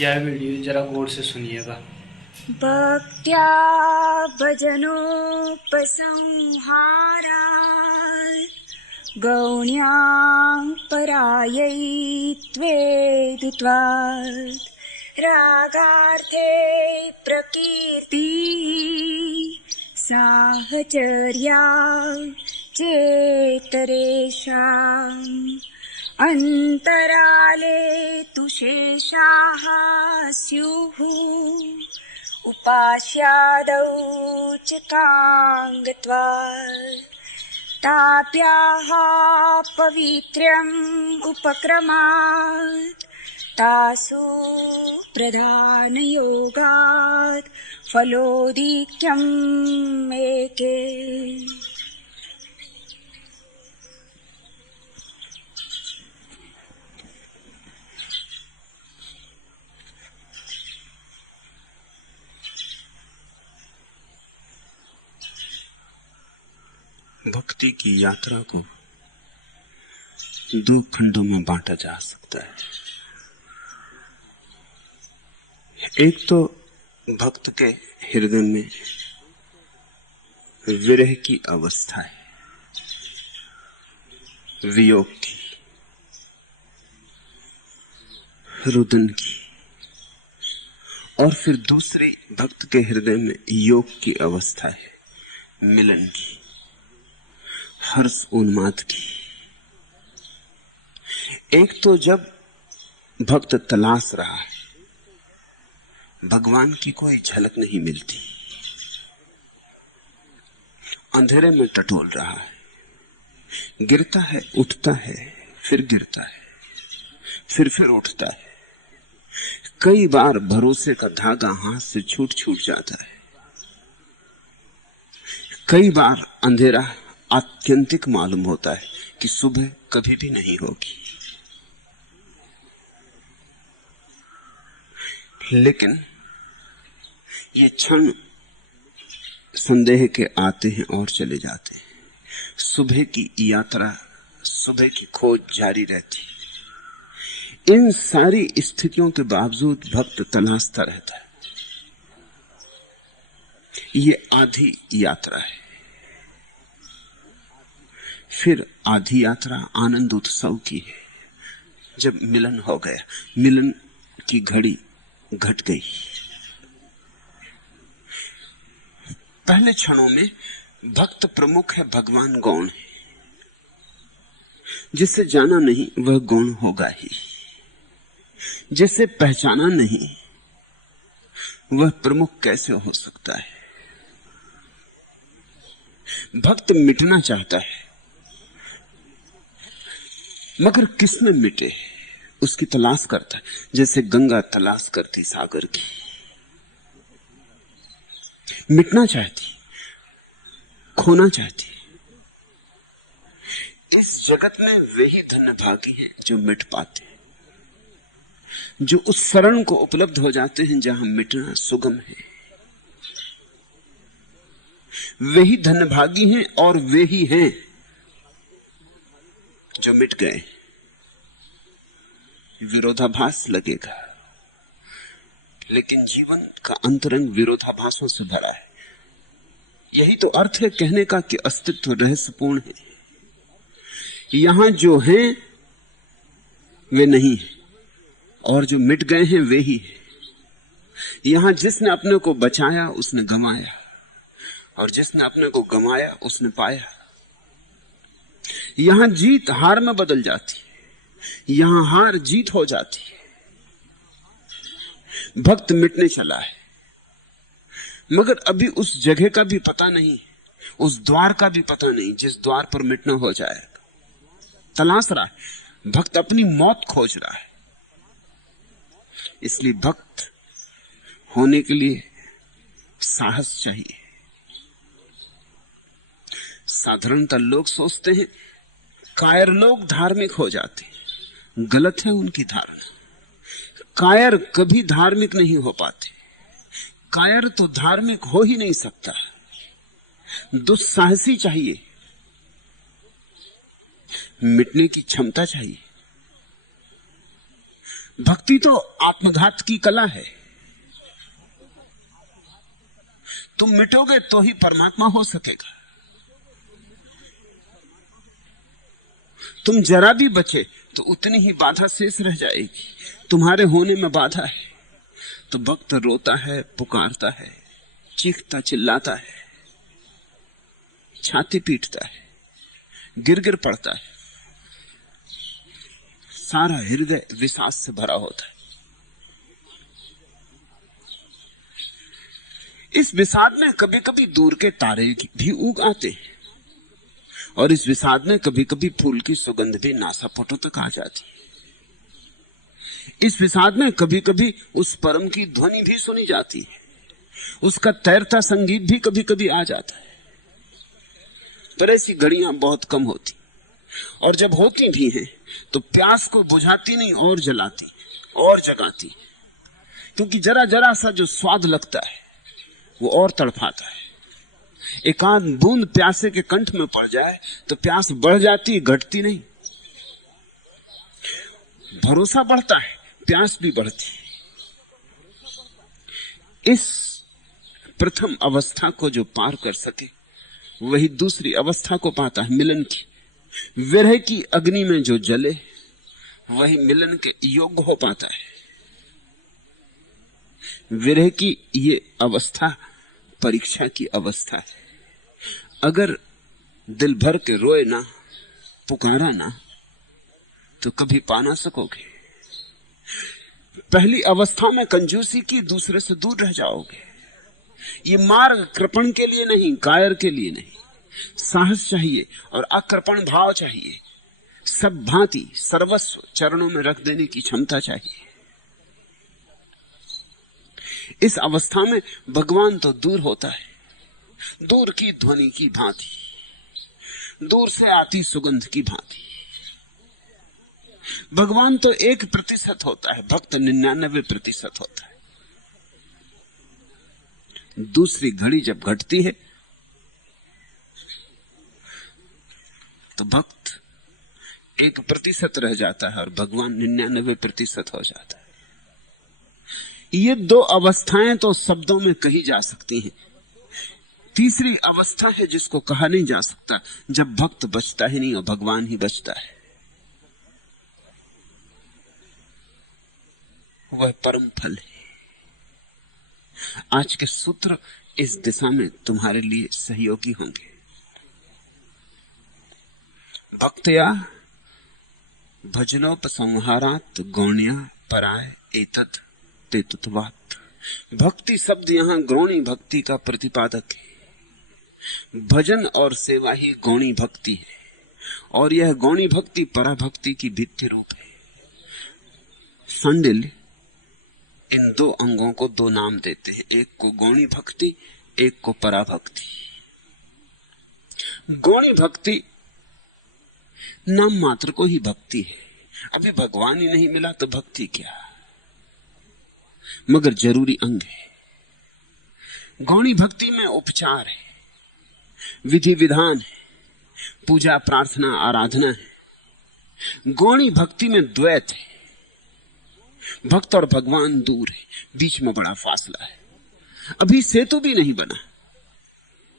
यह वीडियो जरा गौर से सुनिएगा। भक्त्या भजनोपसंहारात् गौण्यां परायैत्वेदित्वात् रागार्थे प्रकीर्ति साहचर्या चेतरेषाम् अन्तराले तु शेषाः स्युः उपास्यादौ चिताङ्गत्वात् ताभ्याः पवित्र्यम् उपक्रमात् तासु प्रधानयोगात् फलोदीक्यम् एके। भक्ति की यात्रा को दो खंडों में बांटा जा सकता है। एक तो भक्त के हृदय में विरह की अवस्था है, वियोग की, रुदन की, और फिर दूसरी भक्त के हृदय में योग की अवस्था है, मिलन की, हर्ष उन्माद की। एक तो जब भक्त तलाश रहा है, भगवान की कोई झलक नहीं मिलती, अंधेरे में टटोल रहा है, गिरता है, उठता है, फिर गिरता है, फिर उठता है। कई बार भरोसे का धागा हाथ से छूट जाता है। कई बार अंधेरा आत्यंतिक मालूम होता है कि सुबह कभी भी नहीं होगी। लेकिन ये क्षण संदेह के आते हैं और चले जाते हैं। सुबह की यात्रा, सुबह की खोज जारी रहती। इन सारी स्थितियों के बावजूद भक्त तलाशता रहता है। ये आधी यात्रा है। फिर आधी यात्रा आनंद उत्सव की है। जब मिलन हो गया, मिलन की घड़ी घट गई। पहले क्षणों में भक्त प्रमुख है, भगवान गौण है। जिसे जाना नहीं वह गौण होगा ही, जिसे पहचाना नहीं वह प्रमुख कैसे हो सकता है। भक्त मिटना चाहता है, मगर किसमें मिटे उसकी तलाश करता है, जैसे गंगा तलाश करती सागर की। मिटना चाहती, खोना चाहती। इस जगत में वे ही धन्य भागी हैं जो मिट पाते हैं, जो उस शरण को उपलब्ध हो जाते हैं जहां मिटना सुगम है। वे ही धन्य भागी हैं और वे ही हैं जो मिट गए। विरोधाभास लगेगा, लेकिन जीवन का अंतरंग विरोधाभासों से भरा है। यही तो अर्थ है कहने का कि अस्तित्व रहस्यपूर्ण है। यहां जो हैं वे नहीं है, और जो मिट गए हैं वे ही है। यहां जिसने अपने को बचाया उसने गंवाया, और जिसने अपने को गंवाया उसने पाया। यहां जीत हार में बदल जाती है, यहां हार जीत हो जाती है। भक्त मिटने चला है, मगर अभी उस जगह का भी पता नहीं, उस द्वार का भी पता नहीं जिस द्वार पर मिटना हो जाएगा। तलाश रहा है, भक्त अपनी मौत खोज रहा है। इसलिए भक्त होने के लिए साहस चाहिए। साधारणतः लोग सोचते हैं कायर लोग धार्मिक हो जाते हैं। गलत है उनकी धारणा। कायर कभी धार्मिक नहीं हो पाते। कायर तो धार्मिक हो ही नहीं सकता। दुस्साहसी चाहिए, मिटने की क्षमता चाहिए। भक्ति तो आत्मघात की कला है। तुम मिटोगे तो ही परमात्मा हो सकेगा। तुम जरा भी बचे तो उतनी ही बाधा शेष रह जाएगी। तुम्हारे होने में बाधा है तो भक्त रोता है, पुकारता है, चीखता चिल्लाता है, छाती पीटता है, गिर गिर पड़ता है, सारा हृदय विषाद से भरा होता है। इस विषाद में कभी कभी दूर के तारे भी उग आते हैं और इस विषाद में कभी कभी फूल की सुगंध भी नासापुटों तक आ जाती है। इस विषाद में कभी कभी उस परम की ध्वनि भी सुनी जाती है, उसका तैरता संगीत भी कभी कभी आ जाता है। पर ऐसी घड़ियां बहुत कम होती, और जब होती भी हैं तो प्यास को बुझाती नहीं और जलाती और जगाती, क्योंकि जरा जरा सा जो स्वाद लगता है वो और तड़पाता है। एक आध बूंद प्यासे के कंठ में पड़ जाए तो प्यास बढ़ जाती, घटती नहीं। भरोसा बढ़ता है, प्यास भी बढ़ती। इस प्रथम अवस्था को जो पार कर सके वही दूसरी अवस्था को पाता है, मिलन की। विरह की अग्नि में जो जले वही मिलन के योग्य हो पाता है। विरह की ये अवस्था परीक्षा की अवस्था है। अगर दिल भर के रोए ना, पुकारा ना, तो कभी पा ना सकोगे। पहली अवस्था में कंजूसी की, दूसरे से दूर रह जाओगे। ये मार्ग कृपण के लिए नहीं, कायर के लिए नहीं। साहस चाहिए और अकृपण भाव चाहिए। सब भांति सर्वस्व चरणों में रख देने की क्षमता चाहिए। इस अवस्था में भगवान तो दूर होता है, दूर की ध्वनि की भांति, दूर से आती सुगंध की भांति। भगवान तो 1% होता है, भक्त 99% होता है। दूसरी घड़ी जब घटती है तो भक्त 1% रह जाता है और भगवान 99% हो जाता है। ये दो अवस्थाएं तो शब्दों में कही जा सकती हैं। तीसरी अवस्था है जिसको कहा नहीं जा सकता, जब भक्त बचता ही नहीं और भगवान ही बचता है। वह परम फल है। आज के सूत्र इस दिशा में तुम्हारे लिए सहयोगी होंगे। भक्तया भजनोपसंहारात गौण्या पराय एतत् तेतुत्वात्। भक्ति शब्द यहां गौणी भक्ति का प्रतिपादक है। भजन और सेवा ही गौणी भक्ति है, और यह गौणी भक्ति पराभक्ति की भित्ति रूप है। सांडिल्य इन दो अंगों को दो नाम देते हैं, एक को गौणी भक्ति, एक को पराभक्ति। गौणी भक्ति नाम मात्र को ही भक्ति है। अभी भगवान ही नहीं मिला तो भक्ति क्या, मगर जरूरी अंग है। गौणी भक्ति में उपचार है, विधि विधान है, पूजा प्रार्थना आराधना है। गौणी भक्ति में द्वैत है, भक्त और भगवान दूर है, बीच में बड़ा फासला है। अभी सेतु भी नहीं बना,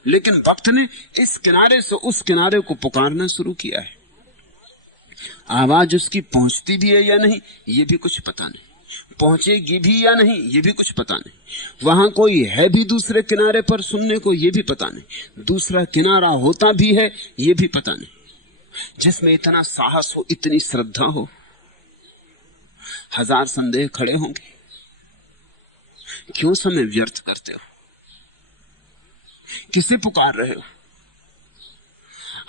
लेकिन भक्त ने इस किनारे से उस किनारे को पुकारना शुरू किया है। आवाज उसकी पहुंचती भी है या नहीं ये भी कुछ पता नहीं, पहुंचेगी भी या नहीं ये भी कुछ पता नहीं, वहां कोई है भी दूसरे किनारे पर सुनने को ये भी पता नहीं, दूसरा किनारा होता भी है ये भी पता नहीं। जिसमें इतना साहस हो, इतनी श्रद्धा हो, हजार संदेह खड़े होंगे। क्यों समय व्यर्थ करते हो? किसे पुकार रहे हो?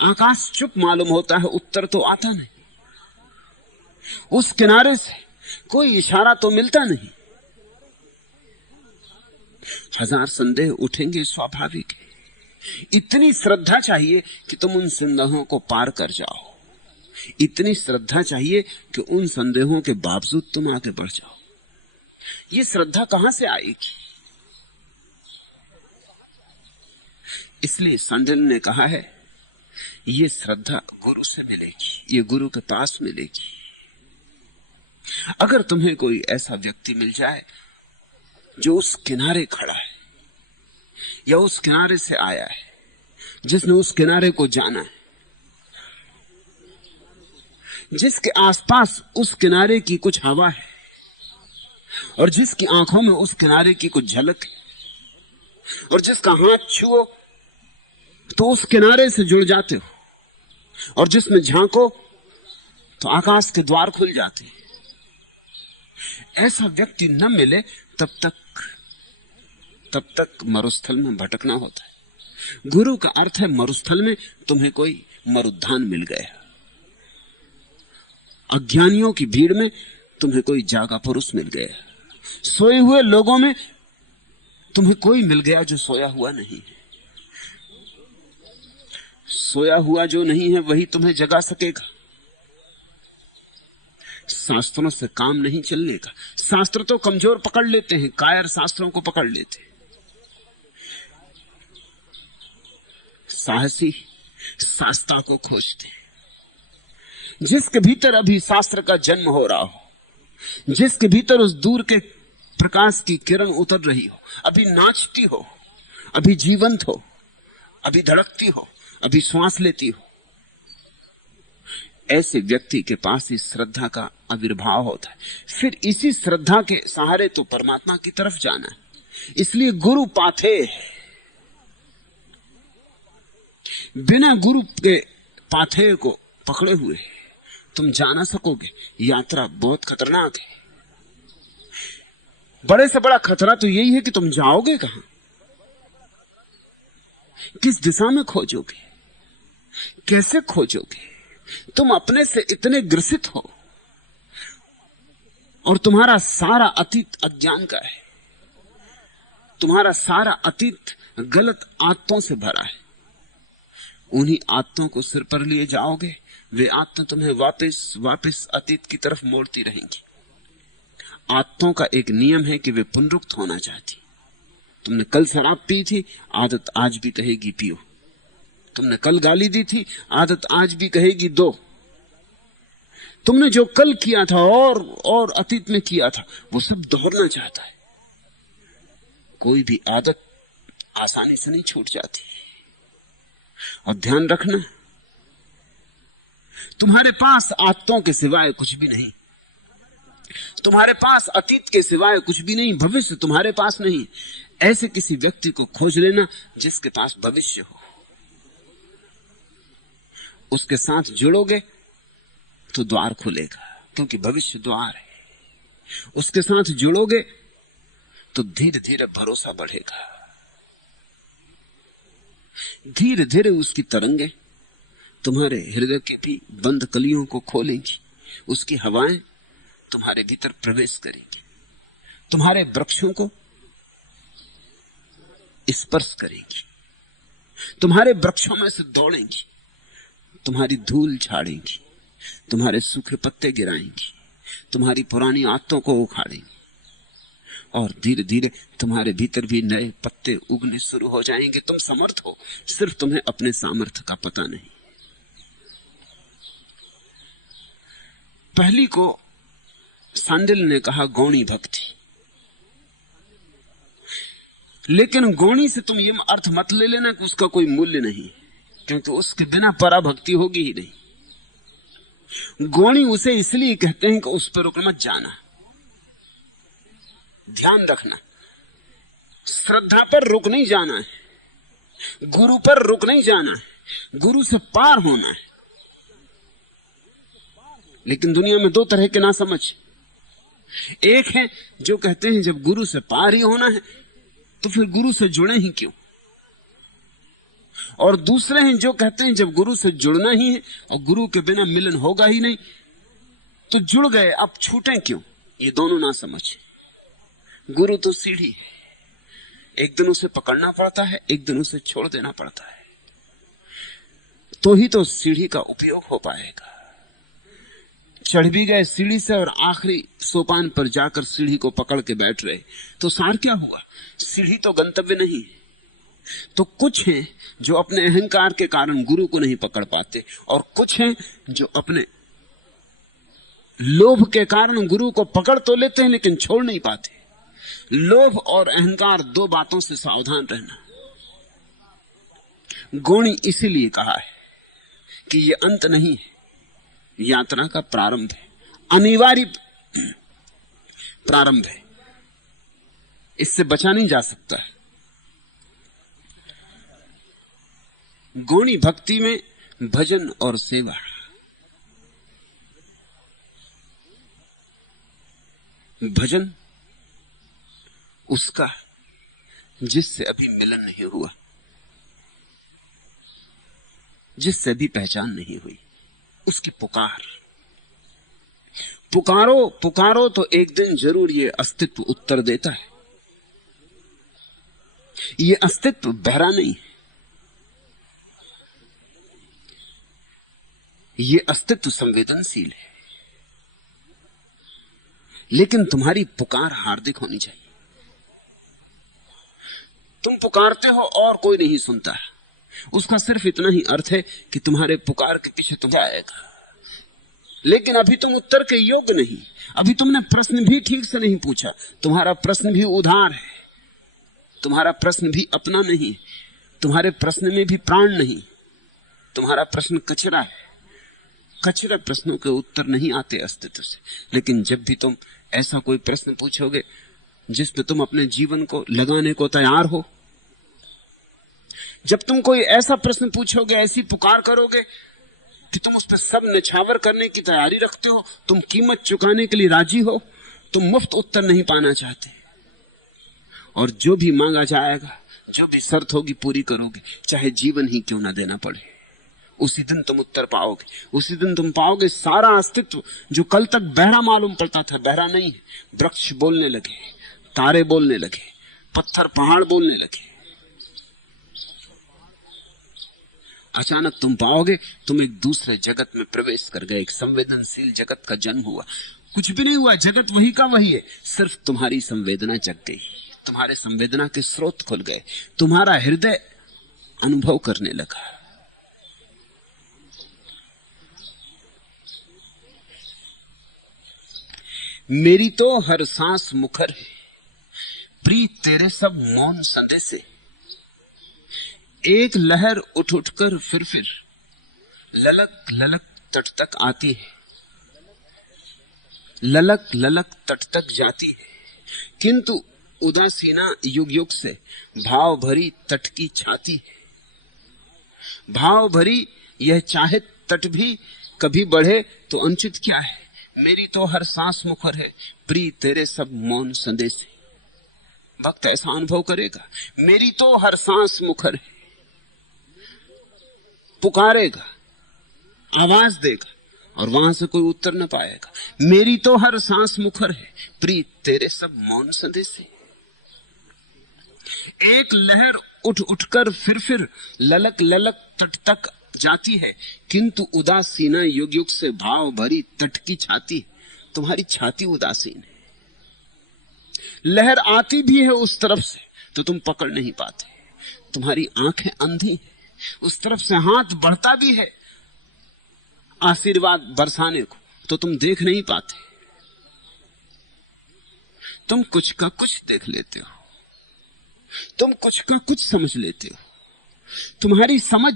आकाश चुप मालूम होता है, उत्तर तो आता नहीं। उस किनारे से कोई इशारा तो मिलता नहीं। हजार संदेह उठेंगे, स्वाभाविक है। इतनी श्रद्धा चाहिए कि तुम उन संदेहों को पार कर जाओ। इतनी श्रद्धा चाहिए कि उन संदेहों के बावजूद तुम आगे बढ़ जाओ। ये श्रद्धा कहां से आएगी? इसलिए सांडिल्य ने कहा है, ये श्रद्धा गुरु से मिलेगी, ये गुरु के पास मिलेगी। अगर तुम्हें कोई ऐसा व्यक्ति मिल जाए जो उस किनारे खड़ा है या उस किनारे से आया है, जिसने उस किनारे को जाना है, जिसके आसपास उस किनारे की कुछ हवा है और जिसकी आंखों में उस किनारे की कुछ झलक है, और जिसका हाथ छुओ तो उस किनारे से जुड़ जाते हो, और जिसमें झांको तो आकाश के द्वार खुल जाते हैं। ऐसा व्यक्ति न मिले तब तक मरुस्थल में भटकना होता है। गुरु का अर्थ है मरुस्थल में तुम्हें कोई मरुद्धान मिल गया, अज्ञानियों की भीड़ में तुम्हें कोई जागा पुरुष मिल गया, सोए हुए लोगों में तुम्हें कोई मिल गया जो सोया हुआ नहीं है। सोया हुआ जो नहीं है वही तुम्हें जगा सकेगा। शास्त्रों से काम नहीं चलने का। शास्त्र तो कमजोर पकड़ लेते हैं, कायर शास्त्रों को पकड़ लेते हैं। साहसी शास्त्रा को खोजते हैं। जिसके भीतर अभी शास्त्र का जन्म हो रहा हो, जिसके भीतर उस दूर के प्रकाश की किरण उतर रही हो, अभी नाचती हो, अभी जीवंत हो, अभी धड़कती हो, अभी श्वास लेती हो, ऐसे व्यक्ति के पास ही श्रद्धा का आविर्भाव होता है। फिर इसी श्रद्धा के सहारे तो परमात्मा की तरफ जाना है। इसलिए गुरु पाथे, बिना गुरु के पाथे को पकड़े हुए तुम जा ना सकोगे। यात्रा बहुत खतरनाक है। बड़े से बड़ा खतरा तो यही है कि तुम जाओगे कहां, किस दिशा में खोजोगे, कैसे खोजोगे। तुम अपने से इतने ग्रसित हो और तुम्हारा सारा अतीत अज्ञान का है, तुम्हारा सारा अतीत गलत आदतों से भरा है। उन्हीं आदतों को सिर पर लिए जाओगे, वे आदतें तुम्हें वापस अतीत की तरफ मोड़ती रहेंगी। आदतों का एक नियम है कि वे पुनरुक्त होना चाहती। तुमने कल शराब पी थी, आदत आज भी कहेगी पियो। तुमने कल गाली दी थी, आदत आज भी कहेगी दो। तुमने जो कल किया था और अतीत में किया था, वो सब दोहरना चाहता है। कोई भी आदत आसानी से नहीं छूट जाती। और ध्यान रखना, तुम्हारे पास आदतों के सिवाय कुछ भी नहीं, तुम्हारे पास अतीत के सिवाय कुछ भी नहीं, भविष्य तुम्हारे पास नहीं। ऐसे किसी व्यक्ति को खोज लेना जिसके पास भविष्य हो। उसके साथ जुड़ोगे तो द्वार खुलेगा, क्योंकि भविष्य द्वार है। उसके साथ जुड़ोगे तो धीरे धीरे भरोसा बढ़ेगा, धीरे धीरे उसकी तरंगे तुम्हारे हृदय के भी बंद कलियों को खोलेंगी। उसकी हवाएं तुम्हारे भीतर प्रवेश करेंगी, तुम्हारे वृक्षों को स्पर्श करेंगी, तुम्हारे वृक्षों में से दौड़ेंगी, तुम्हारी धूल झाड़ेंगी, तुम्हारे सूखे पत्ते गिराएंगी, तुम्हारी पुरानी आदतों को उखाड़ेंगी, और धीरे धीरे तुम्हारे भीतर भी नए पत्ते उगने शुरू हो जाएंगे। तुम समर्थ हो, सिर्फ तुम्हें अपने सामर्थ्य का पता नहीं। पहली को सांडिल्य ने कहा गौणी भक्ति, लेकिन गौणी से तुम ये अर्थ मत ले लेना कि उसका कोई मूल्य नहीं, क्योंकि उसके बिना पराभक्ति होगी ही नहीं। गौणी उसे इसलिए कहते हैं कि उस पर रुक मत जाना। ध्यान रखना, श्रद्धा पर रुक नहीं जाना है, गुरु पर रुक नहीं जाना है, गुरु से पार होना है। लेकिन दुनिया में दो तरह के ना समझ। एक है जो कहते हैं जब गुरु से पार ही होना है तो फिर गुरु से जुड़े ही क्यों, और दूसरे हैं जो कहते हैं जब गुरु से जुड़ना ही है और गुरु के बिना मिलन होगा ही नहीं तो जुड़ गए, अब छूटें क्यों। ये दोनों ना समझ। गुरु तो सीढ़ी है, एक दिन उसे पकड़ना पड़ता है, एक दिन उसे छोड़ देना पड़ता है, तो ही तो सीढ़ी का उपयोग हो पाएगा। चढ़ भी गए सीढ़ी से और आखिरी सोपान पर जाकर सीढ़ी को पकड़ के बैठ रहे तो सार क्या हुआ। सीढ़ी तो गंतव्य नहीं। तो कुछ हैं जो अपने अहंकार के कारण गुरु को नहीं पकड़ पाते, और कुछ हैं जो अपने लोभ के कारण गुरु को पकड़ तो लेते हैं लेकिन छोड़ नहीं पाते। लोभ और अहंकार, दो बातों से सावधान रहना। गौणी इसीलिए कहा है कि यह अंत नहीं है, यात्रा का प्रारंभ है, अनिवार्य प्रारंभ है, इससे बचा नहीं जा सकता है। गौणी भक्ति में भजन और सेवा, भजन उसका जिससे अभी मिलन नहीं हुआ, जिससे अभी पहचान नहीं हुई, उसकी पुकार। पुकारो पुकारो तो एक दिन जरूर ये अस्तित्व उत्तर देता है। ये अस्तित्व बहरा नहीं है, ये अस्तित्व संवेदनशील है, लेकिन तुम्हारी पुकार हार्दिक होनी चाहिए। तुम पुकारते हो और कोई नहीं सुनता, उसका सिर्फ इतना ही अर्थ है कि तुम्हारे पुकार के पीछे तुम जाएगा, लेकिन अभी तुम उत्तर के योग्य नहीं, अभी तुमने प्रश्न भी ठीक से नहीं पूछा, तुम्हारा प्रश्न भी उधार है, तुम्हारा प्रश्न भी अपना नहीं, तुम्हारे प्रश्न में भी प्राण नहीं, तुम्हारा प्रश्न कचरा है। कचरा प्रश्नों के उत्तर नहीं आते अस्तित्व से। लेकिन जब भी तुम ऐसा कोई प्रश्न पूछोगे जिसमें तुम अपने जीवन को लगाने को तैयार हो, जब तुम कोई ऐसा प्रश्न पूछोगे, ऐसी पुकार करोगे कि तुम उस पर सब निछावर करने की तैयारी रखते हो, तुम कीमत चुकाने के लिए राजी हो, तुम मुफ्त उत्तर नहीं पाना चाहते, और जो भी मांगा जाएगा, जो भी शर्त होगी पूरी करोगे, चाहे जीवन ही क्यों ना देना पड़े, उसी दिन तुम उत्तर पाओगे। उसी दिन तुम पाओगे सारा अस्तित्व जो कल तक बहरा मालूम पड़ता था, बहरा नहीं है। वृक्ष बोलने लगे, तारे बोलने लगे, पत्थर पहाड़ बोलने लगे। अचानक तुम पाओगे तुम एक दूसरे जगत में प्रवेश कर गए, एक संवेदनशील जगत का जन्म हुआ। कुछ भी नहीं हुआ, जगत वही का वही है, सिर्फ तुम्हारी संवेदना जग गई, तुम्हारे संवेदना के स्रोत खुल गए, तुम्हारा हृदय अनुभव करने लगा। मेरी तो हर सांस मुखर है, प्रीत तेरे सब मौन संदेशे। एक लहर उठ उठकर फिर ललक ललक तट तक आती है, ललक ललक तट तक जाती है, किंतु उदासीना युग युग से भाव भरी तट की छाती है। भाव भरी यह चाहे तट भी कभी बढ़े तो अंचित क्या है। मेरी तो हर सांस मुखर है, प्रिय तेरे सब मौन संदेश है। भक्त ऐसा अनुभव करेगा, मेरी तो हर सांस मुखर है, पुकारेगा, आवाज देगा, और वहां से कोई उत्तर न पाएगा। मेरी तो हर सांस मुखर है, प्रिय तेरे सब मौन संदेश है। एक लहर उठ उठकर फिर ललक ललक तट तक जाती है, किंतु उदासीना युग युग से भाव भरी तट की छाती। तुम्हारी छाती उदासीन है, लहर आती भी है उस तरफ से तो तुम पकड़ नहीं पाते, तुम्हारी आंखें अंधी है, उस तरफ से हाथ बढ़ता भी है आशीर्वाद बरसाने को तो तुम देख नहीं पाते। तुम कुछ का कुछ देख लेते हो, तुम कुछ का कुछ समझ लेते हो, तुम्हारी समझ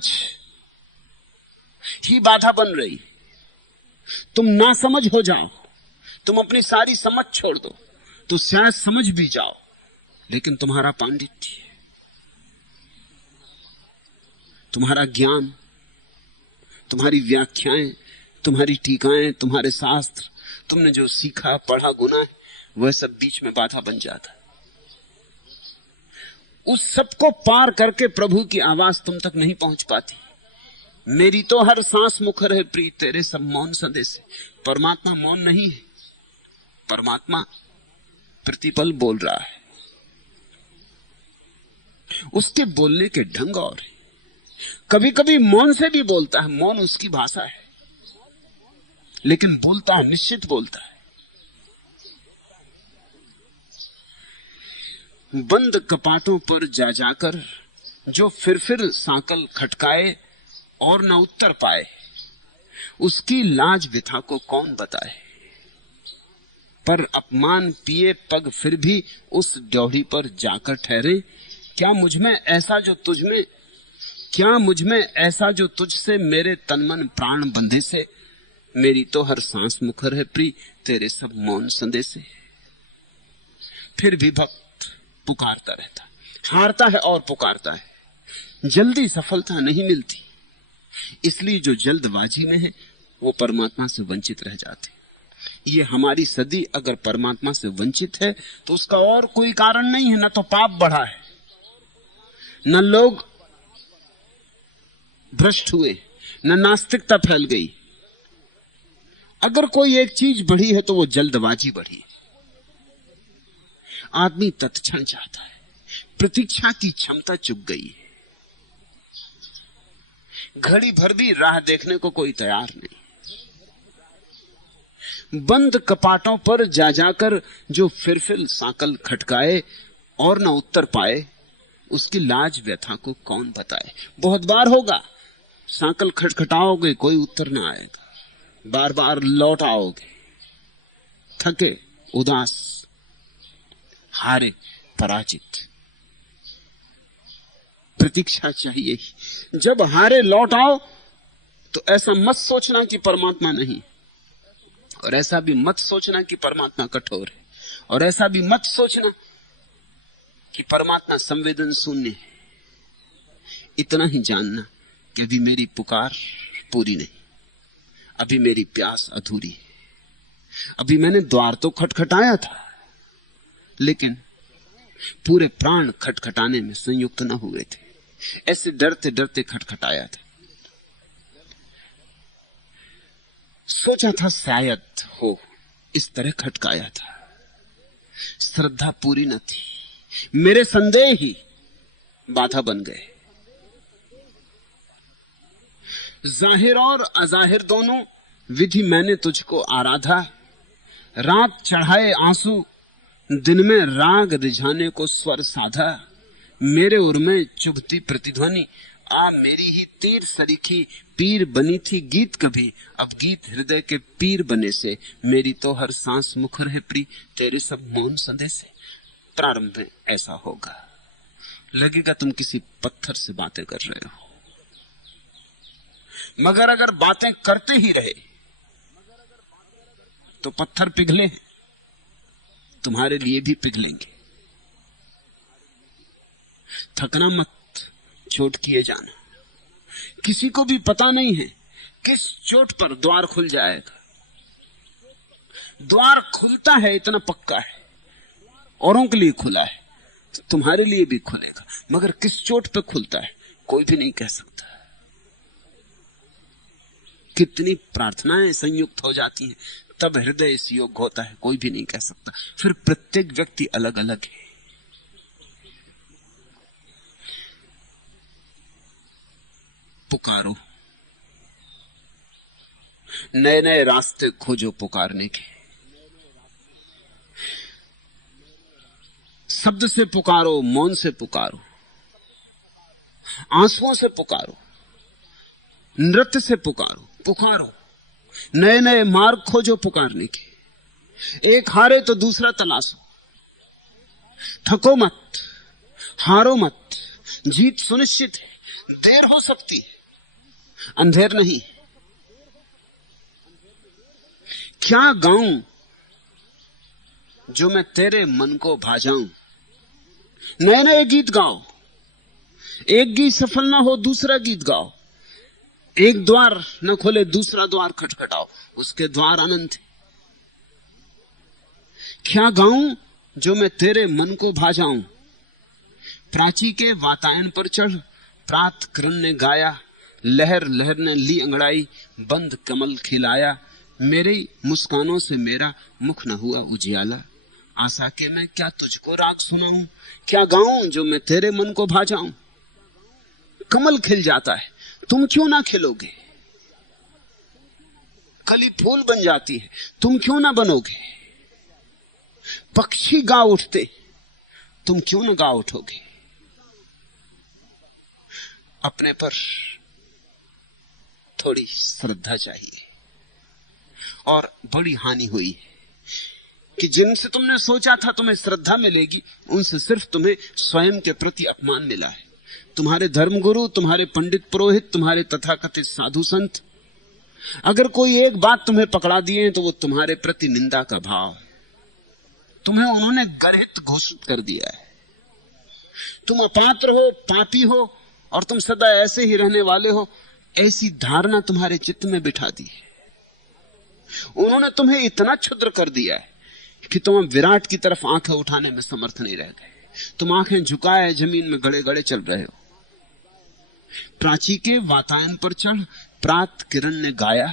ही बाधा बन रही। तुम ना समझ हो जाओ, तुम अपनी सारी समझ छोड़ दो तो शायद समझ भी जाओ, लेकिन तुम्हारा पांडित्य, तुम्हारा ज्ञान, तुम्हारी व्याख्याएं, तुम्हारी टीकाएं, तुम्हारे शास्त्र, तुमने जो सीखा पढ़ा गुना है, वह सब बीच में बाधा बन जाता। उस सब को पार करके प्रभु की आवाज तुम तक नहीं पहुंच पाती। मेरी तो हर सांस मुखर है, प्रीत तेरे सब मौन संदेश है। परमात्मा मौन नहीं है, परमात्मा प्रतिपल बोल रहा है। उसके बोलने के ढंग और है, कभी कभी मौन से भी बोलता है, मौन उसकी भाषा है, लेकिन बोलता है, निश्चित बोलता है। बंद कपाटों पर जा जाकर जो फिर सांकल खटकाए और न उत्तर पाए, उसकी लाज व्यथा को कौन बताए। पर अपमान पिए पग फिर भी उस ड्योढ़ी पर जाकर ठहरे। क्या मुझ में ऐसा जो तुझ में, क्या मुझ में ऐसा जो तुझसे मेरे तन मन प्राण बंधे से। मेरी तो हर सांस मुखर है प्री तेरे सब मौन संदेशे। फिर भी भक्त पुकारता रहता, हारता है और पुकारता है। जल्दी सफलता नहीं मिलती, इसलिए जो जल्दबाजी में है वो परमात्मा से वंचित रह जाते। ये हमारी सदी अगर परमात्मा से वंचित है तो उसका और कोई कारण नहीं है। न तो पाप बढ़ा है, न लोग भ्रष्ट हुए, न नास्तिकता फैल गई। अगर कोई एक चीज बढ़ी है तो वो जल्दबाजी बढ़ी। आदमी तत्क्षण चाहता है, प्रतीक्षा की क्षमता चुक गई है। घड़ी भर भी राह देखने को कोई तैयार नहीं। बंद कपाटों पर जा जाकर जो फिर सांकल खटकाए और न उत्तर पाए, उसकी लाज व्यथा को कौन बताए। बहुत बार होगा सांकल खटखटाओगे, कोई उत्तर ना आएगा। बार बार लौट आओगे, थके, उदास, हारे, पराजित। प्रतीक्षा चाहिए ही। जब हारे लौट आओ तो ऐसा मत सोचना कि परमात्मा नहीं, और ऐसा भी मत सोचना कि परमात्मा कठोर है, और ऐसा भी मत सोचना कि परमात्मा संवेदन शून्य है। इतना ही जानना कि अभी मेरी पुकार पूरी नहीं, अभी मेरी प्यास अधूरी है। अभी मैंने द्वार तो खटखटाया था, लेकिन पूरे प्राण खटखटाने में संयुक्त न हुए थे। ऐसे डरते डरते खटखटाया था। सोचा था शायद हो, इस तरह खटकाया था। श्रद्धा पूरी न थी, मेरे संदेह ही बाधा बन गए। जाहिर और अजाहिर दोनों विधि मैंने तुझको आराधा। रात चढ़ाए आंसू, दिन में राग रिझाने को स्वर साधा। मेरे उर में चुभती प्रतिध्वनि, आ मेरी ही तीर सरीखी पीर बनी थी गीत कभी। अब गीत हृदय के पीर बने से, मेरी तो हर सांस मुखर है प्री तेरे सब मौन संदेशे। प्रारंभ में ऐसा होगा, लगेगा तुम किसी पत्थर से बातें कर रहे हो, मगर अगर बातें करते ही रहे तो पत्थर पिघले हैं, तुम्हारे लिए भी पिघलेंगे। थकना मत, चोट किए जाना। किसी को भी पता नहीं है किस चोट पर द्वार खुल जाएगा। द्वार खुलता है इतना पक्का है, औरों के लिए खुला है, तुम्हारे लिए भी खुलेगा, मगर किस चोट पे खुलता है कोई भी नहीं कह सकता। कितनी प्रार्थनाएं संयुक्त हो जाती हैं तब हृदय इस योग होता है, कोई भी नहीं कह सकता। फिर प्रत्येक व्यक्ति अलग अलग है। पुकारो, नए नए रास्ते खोजो पुकारने के। शब्द से पुकारो, मौन से पुकारो, आंसुओं से पुकारो, नृत्य से पुकारो। पुकारो, नए नए मार्ग खोजो पुकारने के। एक हारे तो दूसरा तलाशो। थको मत, हारो मत, जीत सुनिश्चित है। देर हो सकती है, अंधेर नहीं। क्या गाऊं जो मैं तेरे मन को भाजाऊं। नए नए गीत गाओ, एक गीत सफल ना हो दूसरा गीत गाओ। एक द्वार न खोले दूसरा द्वार खटखटाओ, उसके द्वार अनंत है। क्या गाऊं जो मैं तेरे मन को भाजाऊं। प्राची के वातायन पर चढ़ प्रात करण ने गाया। लहर लहर ने ली अंगड़ाई, बंद कमल खिलाया। मेरे मुस्कानों से मेरा मुख न हुआ उजियाला। आशा के मैं क्या तुझको राग सुनाऊं। क्या गाऊं जो मैं तेरे मन को भाजाऊं। कमल खिल जाता है, तुम क्यों ना खिलोगे। कली फूल बन जाती है, तुम क्यों ना बनोगे। पक्षी गा उठते, तुम क्यों ना गा उठोगे। अपने पर थोड़ी श्रद्धा चाहिए। और बड़ी हानि हुई है, कि जिनसे तुमने सोचा था तुम्हें श्रद्धा मिलेगी, उनसे सिर्फ तुम्हें स्वयं के प्रति अपमान मिला है। तुम्हारे धर्मगुरु, तुम्हारे पंडित पुरोहित, तुम्हारे तथाकथित साधु संत, अगर कोई एक बात तुम्हें पकड़ा दिए तो वो तुम्हारे प्रति निंदा का भाव है। तुम्हें उन्होंने गर्हित घोषित कर दिया है। तुम अपात्र हो, पापी हो और तुम सदा ऐसे ही रहने वाले हो, ऐसी धारणा तुम्हारे चित्त में बिठा दी है। उन्होंने तुम्हें इतना क्षुद्र कर दिया है कि तुम विराट की तरफ आंखें उठाने में समर्थ नहीं रह गए। तुम आंखें झुकाए जमीन में गड़े गड़े चल रहे हो। प्राची के वातायन पर चढ़ प्रात किरण ने गाया,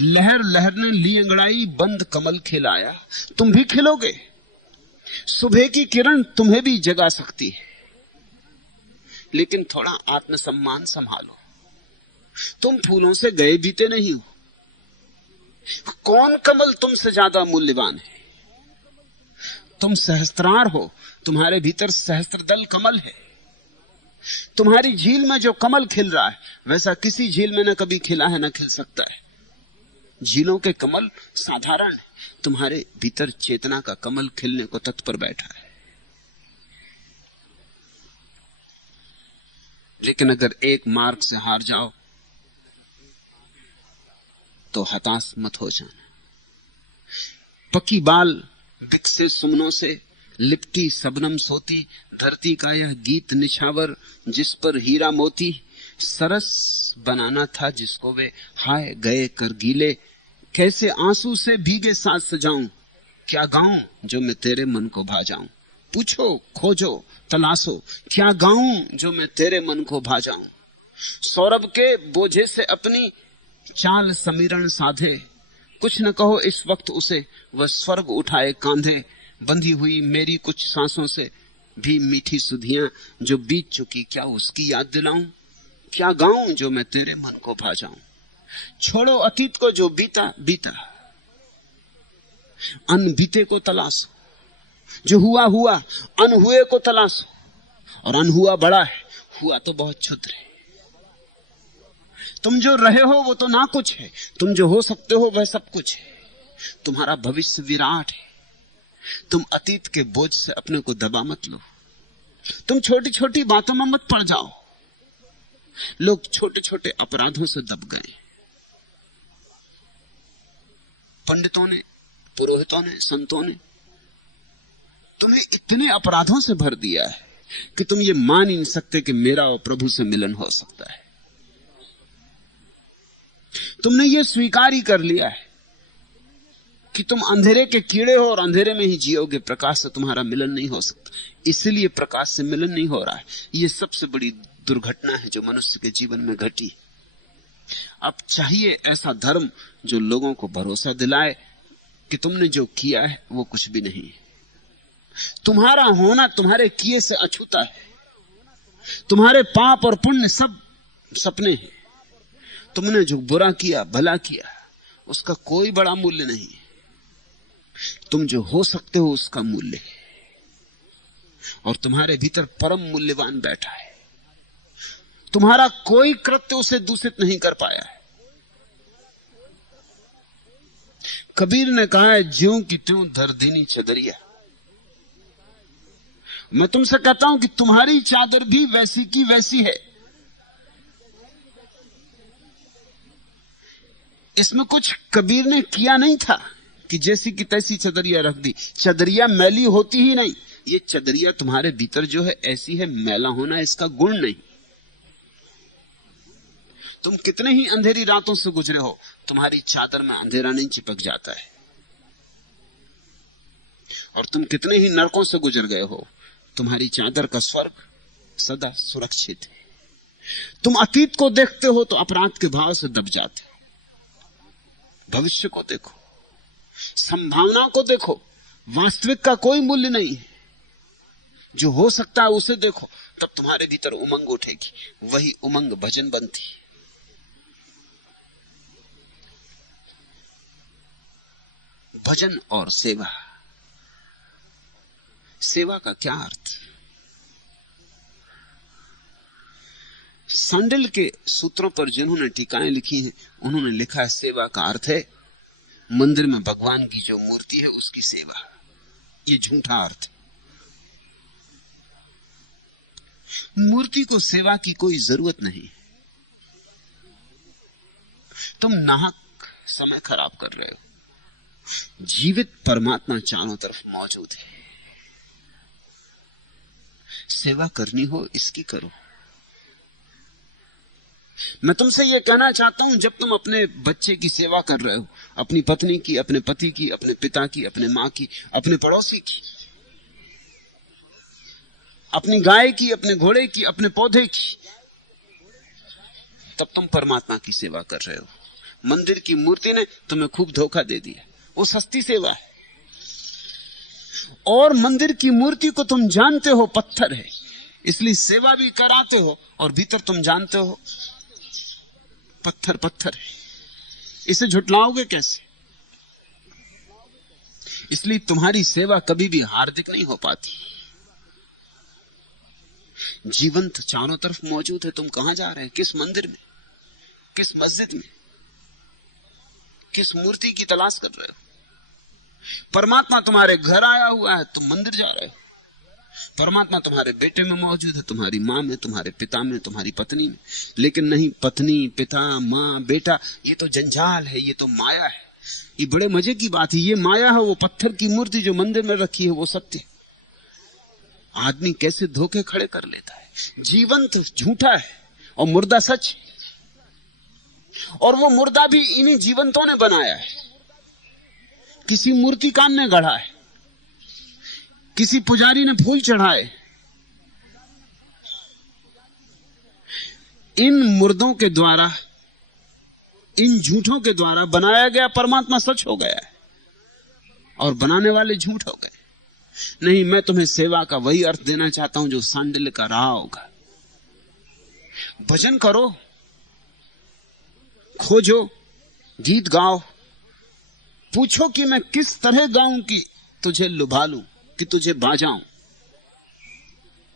लहर लहर ने ली अंगड़ाई, बंद कमल खिलाया। तुम भी खिलोगे, सुबह की किरण तुम्हें भी जगा सकती है, लेकिन थोड़ा आत्मसम्मान संभालो। तुम फूलों से गए बीते नहीं हो। कौन कमल तुमसे ज्यादा मूल्यवान है? तुम सहस्त्रार हो, तुम्हारे भीतर सहस्त्रदल कमल है। तुम्हारी झील में जो कमल खिल रहा है वैसा किसी झील में न कभी खिला है न खिल सकता है। झीलों के कमल साधारण है, तुम्हारे भीतर चेतना का कमल खिलने को तत्पर बैठा है। लेकिन अगर एक मार्ग से हार जाओ तो हताश मत हो जाना। पकी बाल बिकसे सुमनों से लिपटी सबनम सोती, धरती का यह गीत निछावर जिस पर हीरा मोती, सरस बनाना था जिसको वे हाय गए कर गीले, कैसे आंसू से भीगे साथ सजाऊं, क्या गाऊं जो मैं तेरे मन को भा जाऊं। पूछो, खोजो, तलाशो, क्या गाऊं जो मैं तेरे मन को भा जाऊं। सौरभ के बोझे से अपनी चाल समीरण साधे, कुछ न कहो इस वक्त उसे, वह स्वर्ग उठाए कांधे। बंधी हुई मेरी कुछ सांसों से भी मीठी सुधियां जो बीत चुकी, क्या उसकी याद दिलाऊं। क्या गाऊं जो मैं तेरे मन को भा जाऊं। छोड़ो अतीत को जो बीता बीता, अनबीते को तलाशो। जो हुआ हुआ, अनहुए को तलाशो। और अनहुआ बड़ा है, हुआ तो बहुत क्षुद्र है। तुम जो रहे हो वो तो ना कुछ है, तुम जो हो सकते हो वह सब कुछ है। तुम्हारा भविष्य विराट है। तुम अतीत के बोझ से अपने को दबा मत लो। तुम छोटी छोटी बातों में मत पड़ जाओ। लोग छोटे छोटे अपराधों से दब गए। पंडितों ने, पुरोहितों ने, संतों ने तुम्हें इतने अपराधों से भर दिया है कि तुम ये मान ही नहीं सकते कि मेरा और प्रभु से मिलन हो सकता है। तुमने ये स्वीकार ही कर लिया है कि तुम अंधेरे के कीड़े हो और अंधेरे में ही जियोगे, प्रकाश से तुम्हारा मिलन नहीं हो सकता। इसलिए प्रकाश से मिलन नहीं हो रहा है। ये सबसे बड़ी दुर्घटना है जो मनुष्य के जीवन में घटी। अब चाहिए ऐसा धर्म जो लोगों को भरोसा दिलाए कि तुमने जो किया है वो कुछ भी नहीं। तुम्हारा होना तुम्हारे किए से अछूता है। तुम्हारे पाप और पुण्य सब सपने हैं। तुमने जो बुरा किया, भला किया, उसका कोई बड़ा मूल्य नहीं। तुम जो हो सकते हो उसका मूल्य है। और तुम्हारे भीतर परम मूल्यवान बैठा है। तुम्हारा कोई कृत्य उसे दूषित नहीं कर पाया है। कबीर ने कहा है, ज्यों की त्यों धर दीनी चदरिया। मैं तुमसे कहता हूं कि तुम्हारी चादर भी वैसी की वैसी है। इसमें कुछ कबीर ने किया नहीं था कि जैसी की तैसी चदरिया रख दी। चदरिया मैली होती ही नहीं। ये चदरिया तुम्हारे भीतर जो है ऐसी है, मैला होना इसका गुण नहीं। तुम कितने ही अंधेरी रातों से गुजरे हो, तुम्हारी चादर में अंधेरा नहीं चिपक जाता है। और तुम कितने ही नरकों से गुजर गए हो, तुम्हारी चादर का स्वर्ग सदा सुरक्षित है। तुम अतीत को देखते हो तो अपराध के भाव से दब जाते हो। भविष्य को देखो, संभावना को देखो, वास्तविक का कोई मूल्य नहीं है। जो हो सकता है उसे देखो, तब तुम्हारे भीतर उमंग उठेगी। वही उमंग भजन बनती। भजन और सेवा। सेवा का क्या अर्थ? सांडिल के सूत्रों पर जिन्होंने टीकाएं लिखी हैं, उन्होंने लिखा है सेवा का अर्थ है मंदिर में भगवान की जो मूर्ति है उसकी सेवा, ये झूठा अर्थ। मूर्ति को सेवा की कोई जरूरत नहीं। तुम नाहक समय खराब कर रहे हो। जीवित परमात्मा चारों तरफ मौजूद है। सेवा करनी हो इसकी करो। मैं तुमसे यह कहना चाहता हूं, जब तुम अपने बच्चे की सेवा कर रहे हो, अपनी पत्नी की, अपने पति की, अपने पिता की, अपने मां की, अपने पड़ोसी की, अपनी गाय की, अपने घोड़े की, अपने पौधे की, तब तुम परमात्मा की सेवा कर रहे हो। मंदिर की मूर्ति ने तुम्हें खूब धोखा दे दिया, वो सस्ती सेवा है। और मंदिर की मूर्ति को तुम जानते हो पत्थर है, इसलिए सेवा भी कराते हो, और भीतर तुम जानते हो पत्थर पत्थर है। इसे झुटलाओगे कैसे? इसलिए तुम्हारी सेवा कभी भी हार्दिक नहीं हो पाती। जीवंत चारों तरफ मौजूद है। तुम कहां जा रहे हैं? किस मंदिर में, किस मस्जिद में, किस मूर्ति की तलाश कर रहे हो? परमात्मा तुम्हारे घर आया हुआ है, तुम मंदिर जा रहे हो। परमात्मा तुम्हारे बेटे में मौजूद है, तुम्हारी मां में, तुम्हारे पिता में, तुम्हारी पत्नी में। लेकिन नहीं, पत्नी, पिता, मां, बेटा, ये तो जंजाल है, ये तो माया है। ये बड़े मजे की बात है। ये माया है, वो पत्थर की मूर्ति जो मंदिर में रखी है वो सत्य। आदमी कैसे धोखे खड़े कर लेता है। जीवंत झूठा है और मुर्दा सच है। और वो मुर्दा भी इन्हीं जीवंतों ने बनाया है। किसी मूर्तिकार ने गढ़ा है, किसी पुजारी ने फूल चढ़ाए। इन मुर्दों के द्वारा, इन झूठों के द्वारा बनाया गया परमात्मा सच हो गया है, और बनाने वाले झूठ हो गए। नहीं, मैं तुम्हें सेवा का वही अर्थ देना चाहता हूं जो सांडिल्य का रहा होगा। भजन करो, खोजो, गीत गाओ, पूछो कि मैं किस तरह गाऊं कि तुझे लुभा लूं, कि तुझे बाजाऊं।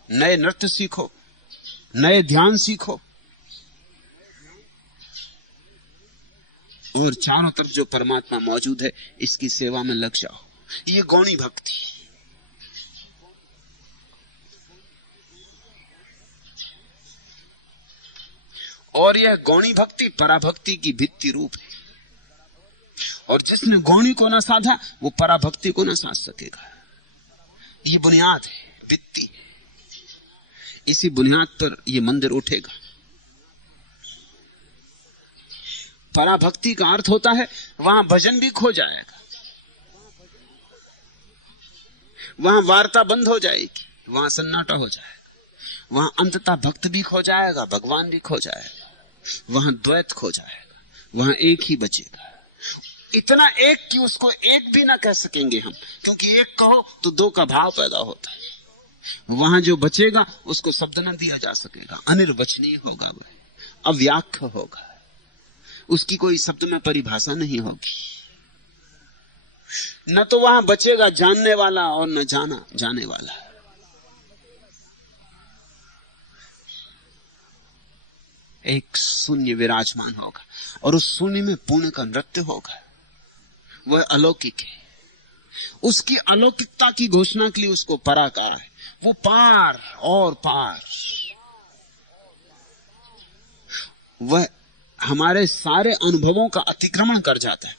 नए नृत्य सीखो, नए ध्यान सीखो, और चारों तरफ जो परमात्मा मौजूद है इसकी सेवा में लग जाओ। ये गौणी भक्ति। और यह गौणी भक्ति पराभक्ति की भित्ति रूप है। और जिसने गौणी को ना साधा वो पराभक्ति को ना साध सकेगा। ये बुनियाद है, भित्ति। इसी बुनियाद पर यह मंदिर उठेगा। पराभक्ति का अर्थ होता है वहां भजन भी खो जाएगा, वहां वार्ता बंद हो जाएगी, वहां सन्नाटा हो जाएगा, वहां अंततः भक्त भी खो जाएगा, भगवान भी खो जाएगा, वहां द्वैत खो जाएगा, वहां एक ही बचेगा। इतना एक कि उसको एक भी ना कह सकेंगे हम, क्योंकि एक कहो तो दो का भाव पैदा होता है। वहां जो बचेगा उसको शब्द ना दिया जा सकेगा, अनिर्वचनीय होगा, वह अव्याख्य होगा, उसकी कोई शब्द में परिभाषा नहीं होगी। न तो वहां बचेगा जानने वाला और न जाना जाने वाला। एक शून्य विराजमान होगा, और उस शून्य में पुण्य का नृत्य होगा। वह अलौकिक है। उसकी अलौकिकता की घोषणा के लिए उसको परा कहा है। वो पार और पार। वह हमारे सारे अनुभवों का अतिक्रमण कर जाता है।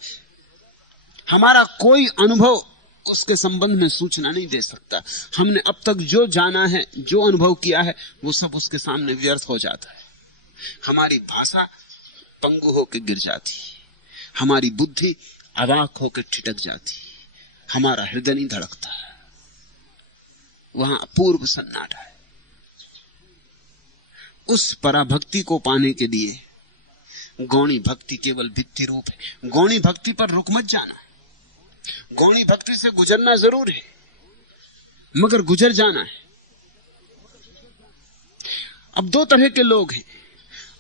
हमारा कोई अनुभव उसके संबंध में सूचना नहीं दे सकता। हमने अब तक जो जाना है, जो अनुभव किया है, वो सब उसके सामने व्यर्थ हो जाता है। हमारी भाषा पंगु होकर गिर जाती, हमारी बुद्धि अवाक होकर ठिठक जाती, हमारा हृदय नहीं धड़कता। वहां पूर्व सन्नाटा है। उस पराभक्ति को पाने के लिए गौणी भक्ति केवल भित्ति रूप है। गौणी भक्ति पर रुक मत जाना। गौणी भक्ति से गुजरना जरूर है, मगर गुजर जाना है। अब दो तरह के लोग हैं।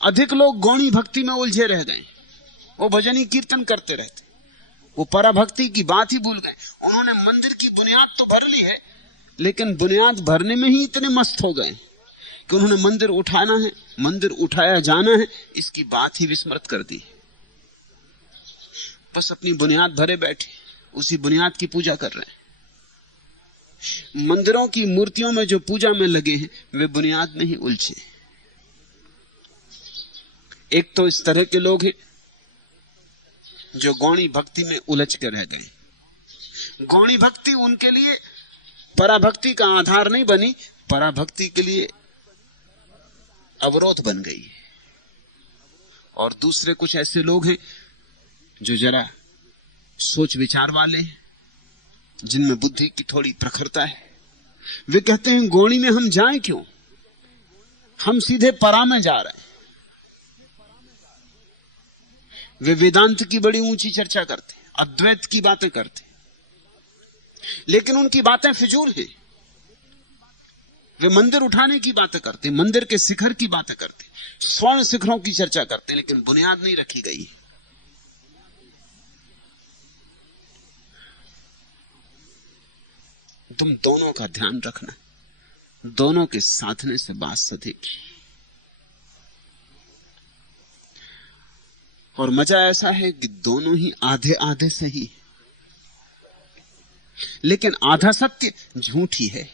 अधिक लोग गौणी भक्ति में उलझे रह गए, वो भजनी कीर्तन करते रहते, वो पराभक्ति की बात ही भूल गए। उन्होंने मंदिर की बुनियाद तो भर ली है, लेकिन बुनियाद भरने में ही इतने मस्त हो गए कि उन्होंने मंदिर उठाना है, मंदिर उठाया जाना है, इसकी बात ही विस्मृत कर दी। बस अपनी बुनियाद भरे बैठे, उसी बुनियाद की पूजा कर रहे हैं। मंदिरों की मूर्तियों में जो पूजा में लगे हैं वे बुनियाद में ही उलझे। एक तो इस तरह के लोग हैं जो गौणी भक्ति में उलझ कर रह गए। गौणी भक्ति उनके लिए पराभक्ति का आधार नहीं बनी, पराभक्ति के लिए अवरोध बन गई। और दूसरे कुछ ऐसे लोग हैं जो जरा सोच विचार वाले हैं, जिनमें बुद्धि की थोड़ी प्रखरता है। वे कहते हैं गौणी में हम जाएं क्यों, हम सीधे परा में जा रहे हैं। वे वेदांत की बड़ी ऊंची चर्चा करते हैं, अद्वैत की बातें करते हैं, लेकिन उनकी बातें फिजूल हैं। वे मंदिर उठाने की बातें करते हैं, मंदिर के शिखर की बातें करते हैं, स्वर्ण शिखरों की चर्चा करते हैं, लेकिन बुनियाद नहीं रखी गई। तुम दोनों का ध्यान रखना, दोनों के साधने से बात सधेगी। और मजा ऐसा है कि दोनों ही आधे आधे सही, लेकिन आधा सत्य झूठ ही है।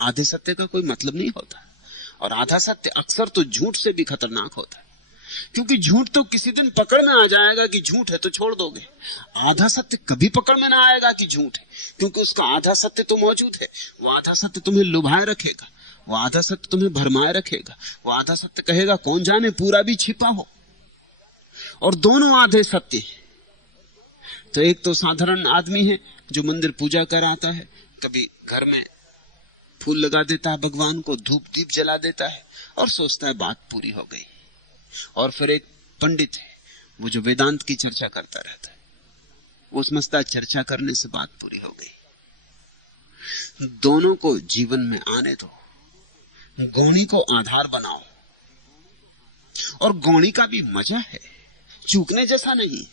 आधे सत्य का कोई मतलब नहीं होता, और आधा सत्य अक्सर तो झूठ से भी खतरनाक होता है, क्योंकि झूठ तो किसी दिन पकड़ में आ जाएगा कि झूठ है तो छोड़ दोगे। आधा सत्य कभी पकड़ में ना आएगा कि झूठ है, क्योंकि उसका आधा सत्य तो मौजूद है। वो आधा सत्य तुम्हें लुभाए रखेगा, वो आधा सत्य तुम्हें भरमाए रखेगा, वो आधा सत्य कहेगा कौन जाने पूरा भी छिपा हो। और दोनों आधे सत्य हैं। तो एक तो साधारण आदमी है जो मंदिर पूजा कर आता है, कभी घर में फूल लगा देता है भगवान को, धूप दीप जला देता है और सोचता है बात पूरी हो गई। और फिर एक पंडित है वो जो वेदांत की चर्चा करता रहता है, वो समझता है चर्चा करने से बात पूरी हो गई। दोनों को जीवन में आने दो, गौणी को आधार बनाओ। और गौणी का भी मजा है, चूकने जैसा नहीं।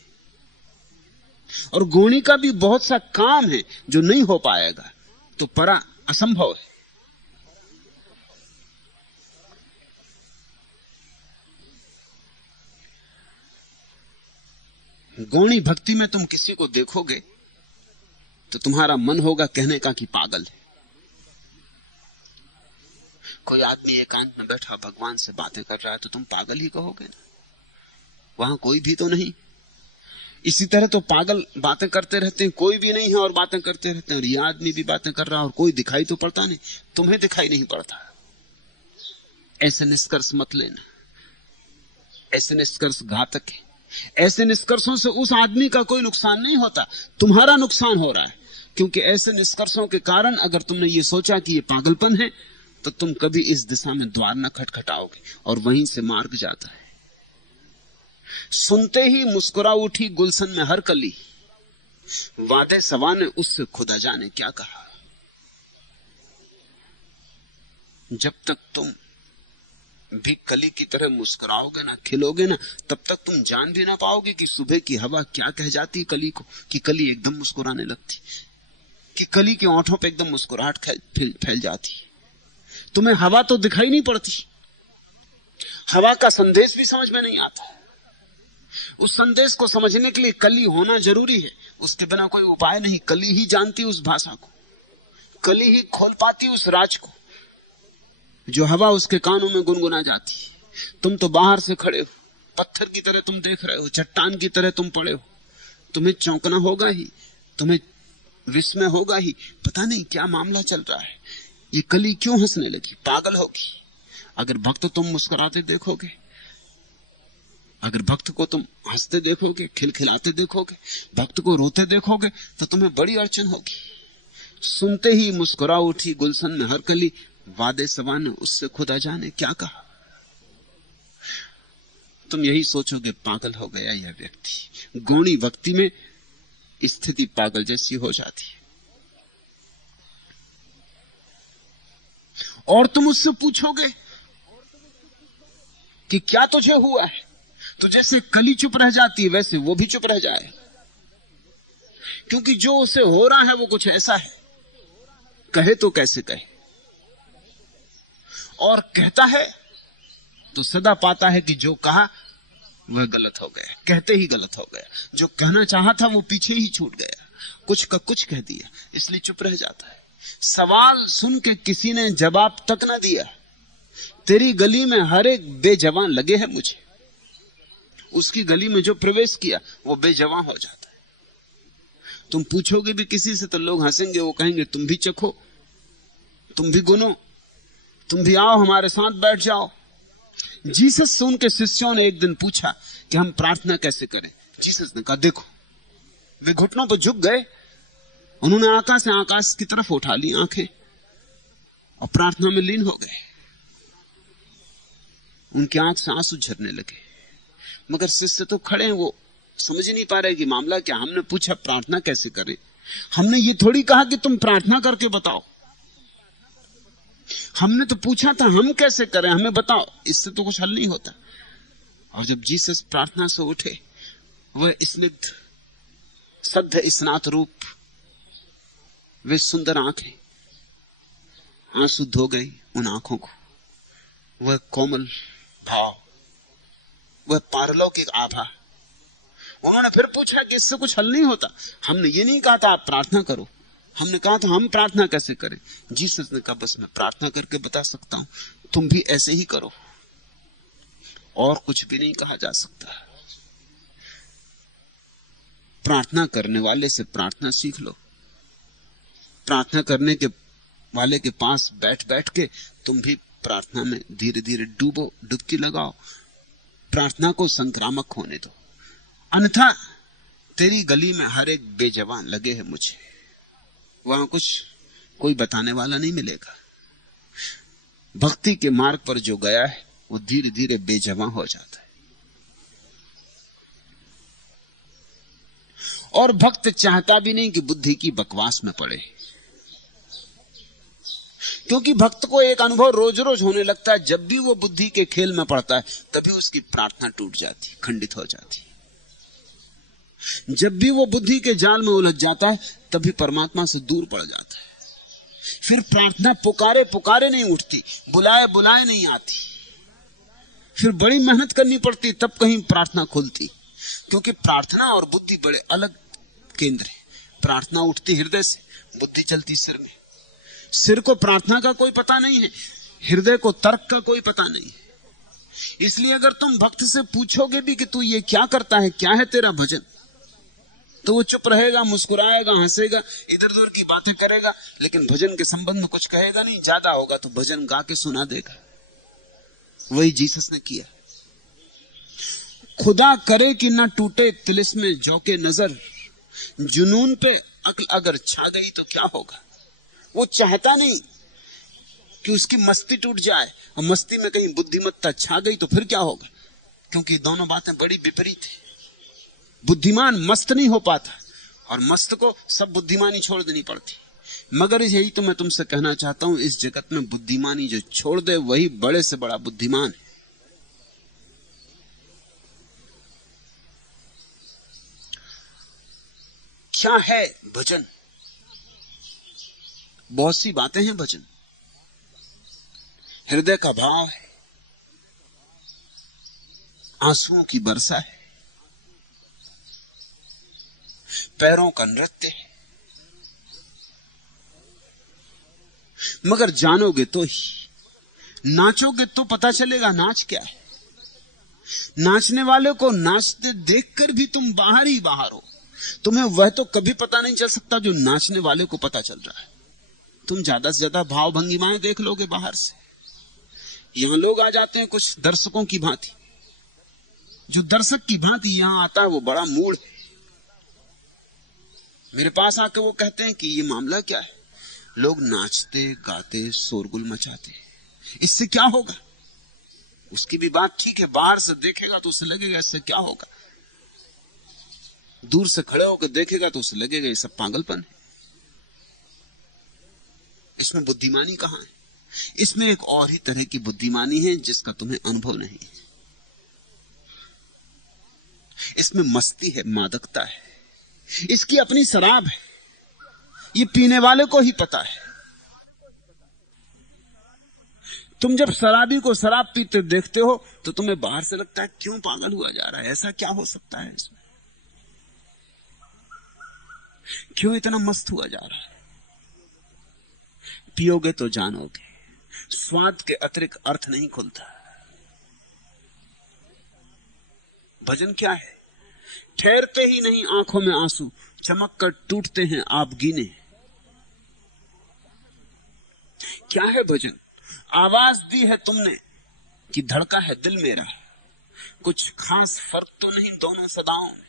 और गौणी का भी बहुत सा काम है जो नहीं हो पाएगा तो परा असंभव है। गौणी भक्ति में तुम किसी को देखोगे तो तुम्हारा मन होगा कहने का कि पागल है। कोई आदमी एकांत में बैठा भगवान से बातें कर रहा है तो तुम पागल ही कहोगे ना, वहां कोई भी तो नहीं। इसी तरह तो पागल बातें करते रहते हैं, कोई भी नहीं है और बातें करते रहते हैं। और ये आदमी भी बातें कर रहा है और कोई दिखाई तो पड़ता नहीं, तुम्हें दिखाई नहीं पड़ता। ऐसे निष्कर्ष मत लेना, ऐसे निष्कर्ष घातक है। ऐसे निष्कर्षों से उस आदमी का कोई नुकसान नहीं होता, तुम्हारा नुकसान हो रहा है। क्योंकि ऐसे निष्कर्षों के कारण अगर तुमने ये सोचा कि ये पागलपन है तो तुम कभी इस दिशा में द्वार न खटखटाओगे और वहीं से मार्ग जाता है। सुनते ही मुस्कुरा उठी गुलशन में हर कली, वादे सवा ने उससे खुदा जाने क्या कहा। जब तक तुम भी कली की तरह मुस्कुराओगे ना, खिलोगे ना, तब तक तुम जान भी ना पाओगे कि सुबह की हवा क्या कह जाती कली को, कि कली एकदम मुस्कुराने लगती, कि कली के ओंठों पे एकदम मुस्कुराहट फैल जाती। तुम्हें हवा तो दिखाई नहीं पड़ती, हवा का संदेश भी समझ में नहीं आता। उस संदेश को समझने के लिए कली होना जरूरी है, उसके बिना कोई उपाय नहीं। कली ही जानती उस भाषा को, कली ही खोल पाती उस राज को जो हवा उसके कानों में गुनगुना जाती। तुम तो बाहर से खड़े हो, पत्थर की तरह तुम देख रहे हो, चट्टान की तरह तुम पड़े हो। तुम्हें चौंकना होगा ही, तुम्हें विस्मय होगा ही, पता नहीं क्या मामला चल रहा है, ये कली क्यों हंसने लगी, पागल होगी। अगर भक्त तुम मुस्कुराते देखोगे, अगर भक्त को तुम हंसते देखोगे, खिलखिलाते देखोगे, भक्त को रोते देखोगे, तो तुम्हें बड़ी अड़चन होगी। सुनते ही मुस्कुरा उठी गुलशन में हर कली, वादे सवा ने उससे खुदा जाने क्या कहा। तुम यही सोचोगे पागल हो गया यह व्यक्ति। गौणी भक्ति में स्थिति पागल जैसी हो जाती है। और तुम उससे पूछोगे कि क्या तुझे हुआ है, तो जैसे कली चुप रह जाती है वैसे वो भी चुप रह जाए, क्योंकि जो उसे हो रहा है वो कुछ ऐसा है, कहे तो कैसे कहे। और कहता है तो सदा पाता है कि जो कहा वह गलत हो गया, कहते ही गलत हो गया। जो कहना चाहा था वो पीछे ही छूट गया, कुछ का कुछ कह दिया, इसलिए चुप रह जाता है। सवाल सुन के किसी ने जवाब तक ना दिया। तेरी गली में हर एक बेजवान लगे हैं मुझे, उसकी गली में जो प्रवेश किया वो बेजवान हो जाता है। तुम पूछोगे भी किसी से तो लोग हंसेंगे, वो कहेंगे तुम भी चखो, तुम भी गुनो, तुम भी आओ हमारे साथ बैठ जाओ। जीसस से उनके शिष्यों ने एक दिन पूछा कि हम प्रार्थना कैसे करें। जीसस ने कहा देखो, वे घुटनों पर झुक गए, उन्होंने आकाश से आकाश की तरफ उठा ली आंखें और प्रार्थना में लीन हो गए। उनकी आंख से आंसू झरने लगे, मगर शिष्य तो खड़े हैं, वो समझ नहीं पा रहे कि मामला क्या। हमने पूछा प्रार्थना कैसे करें, हमने ये थोड़ी कहा कि तुम प्रार्थना करके बताओ, हमने तो पूछा था हम कैसे करें, हमें बताओ, इससे तो कुछ हल नहीं होता। और जब जीसस प्रार्थना से उठे, वह स्निग्ध सद्ध स्नात रूप, वे सुंदर आंखें, आंसू धो गई उन आंखों को, वह कोमल भाव, वह पारलौकिक आभा। उन्होंने फिर पूछा कि इससे कुछ हल नहीं होता। हमने ये नहीं कहा था आप प्रार्थना करो, हमने कहा था हम प्रार्थना कैसे करें। जीसस ने कहा बस मैं प्रार्थना करके बता सकता हूं, तुम भी ऐसे ही करो, और कुछ भी नहीं कहा जा सकता। प्रार्थना करने वाले से प्रार्थना सीख लो। प्रार्थना करने के वाले के पास बैठ बैठ के तुम भी प्रार्थना में धीरे धीरे डूबो, डुबकी लगाओ, प्रार्थना को संक्रामक होने दो। अन्यथा तेरी गली में हर एक बेजवान लगे हैं मुझे, वहां कुछ कोई बताने वाला नहीं मिलेगा। भक्ति के मार्ग पर जो गया है वो धीरे धीरे बेजवान हो जाता है। और भक्त चाहता भी नहीं कि बुद्धि की बकवास में पड़े, क्योंकि भक्त को एक अनुभव रोज रोज होने लगता है। जब भी वो बुद्धि के खेल में पड़ता है तभी उसकी प्रार्थना टूट जाती, खंडित हो जाती। जब भी वो बुद्धि के जाल में उलझ जाता है तभी परमात्मा से दूर पड़ जाता है। फिर प्रार्थना पुकारे पुकारे नहीं उठती, बुलाए बुलाए नहीं आती, फिर बड़ी मेहनत करनी पड़ती तब कहीं प्रार्थना खुलती। क्योंकि प्रार्थना और बुद्धि बड़े अलग केंद्र है। प्रार्थना उठती हृदय से, बुद्धि चलती सिर में। सिर को प्रार्थना का कोई पता नहीं है, हृदय को तर्क का कोई पता नहीं है। इसलिए अगर तुम भक्त से पूछोगे भी कि तू ये क्या करता है, क्या है तेरा भजन, तो वो चुप रहेगा, मुस्कुराएगा, हंसेगा, इधर उधर की बातें करेगा, लेकिन भजन के संबंध में कुछ कहेगा नहीं। ज्यादा होगा तो भजन गा के सुना देगा। वही जीसस ने किया। खुदा करे कि न टूटे तिलिस्म जौ के नजर, जुनून पे अक्ल अगर छा गई तो क्या होगा। वो चाहता नहीं कि उसकी मस्ती टूट जाए, और मस्ती में कहीं बुद्धिमत्ता छा गई तो फिर क्या होगा, क्योंकि दोनों बातें बड़ी विपरीत है। बुद्धिमान मस्त नहीं हो पाता, और मस्त को सब बुद्धिमानी छोड़ देनी पड़ती। मगर यही तो मैं तुमसे कहना चाहता हूं, इस जगत में बुद्धिमानी जो छोड़ दे वही बड़े से बड़ा बुद्धिमान है। क्या है भजन? बहुत सी बातें हैं भजन। हृदय का भाव है, आंसुओं की वर्षा है, पैरों का नृत्य है। मगर जानोगे तो ही, नाचोगे तो पता चलेगा नाच क्या है। नाचने वाले को नाचते देखकर भी तुम बाहर ही बाहर हो, तुम्हें वह तो कभी पता नहीं चल सकता जो नाचने वाले को पता चल रहा है। तुम ज्यादा से ज्यादा भाव भंगिमाएं देख लोगे बाहर से। यहां लोग आ जाते हैं कुछ दर्शकों की भांति, जो दर्शक की भांति यहां आता है वो बड़ा मूड है। मेरे पास आके वो कहते हैं कि ये मामला क्या है, लोग नाचते गाते शोरगुल मचाते, इससे क्या होगा। उसकी भी बात ठीक है, बाहर से देखेगा तो उसे लगेगा इससे क्या होगा, दूर से खड़े होकर देखेगा तो उसे लगेगा ये सब पागलपन है। इसमें बुद्धिमानी कहां है? इसमें एक और ही तरह की बुद्धिमानी है जिसका तुम्हें अनुभव नहीं है। इसमें मस्ती है, मादकता है, इसकी अपनी शराब है, ये पीने वाले को ही पता है। तुम जब शराबी को शराब पीते देखते हो तो तुम्हें बाहर से लगता है क्यों पागल हुआ जा रहा है, ऐसा क्या हो सकता है इसमें, क्यों इतना मस्त हुआ जा रहा है। पियोगे तो जानोगे, स्वाद के अतिरिक्त अर्थ नहीं खुलता। भजन क्या है? ठहरते ही नहीं आंखों में आंसू, चमक कर टूटते हैं आप गिने। क्या है भजन? आवाज दी है तुमने कि धड़का है दिल मेरा, कुछ खास फर्क तो नहीं दोनों सदाओं में।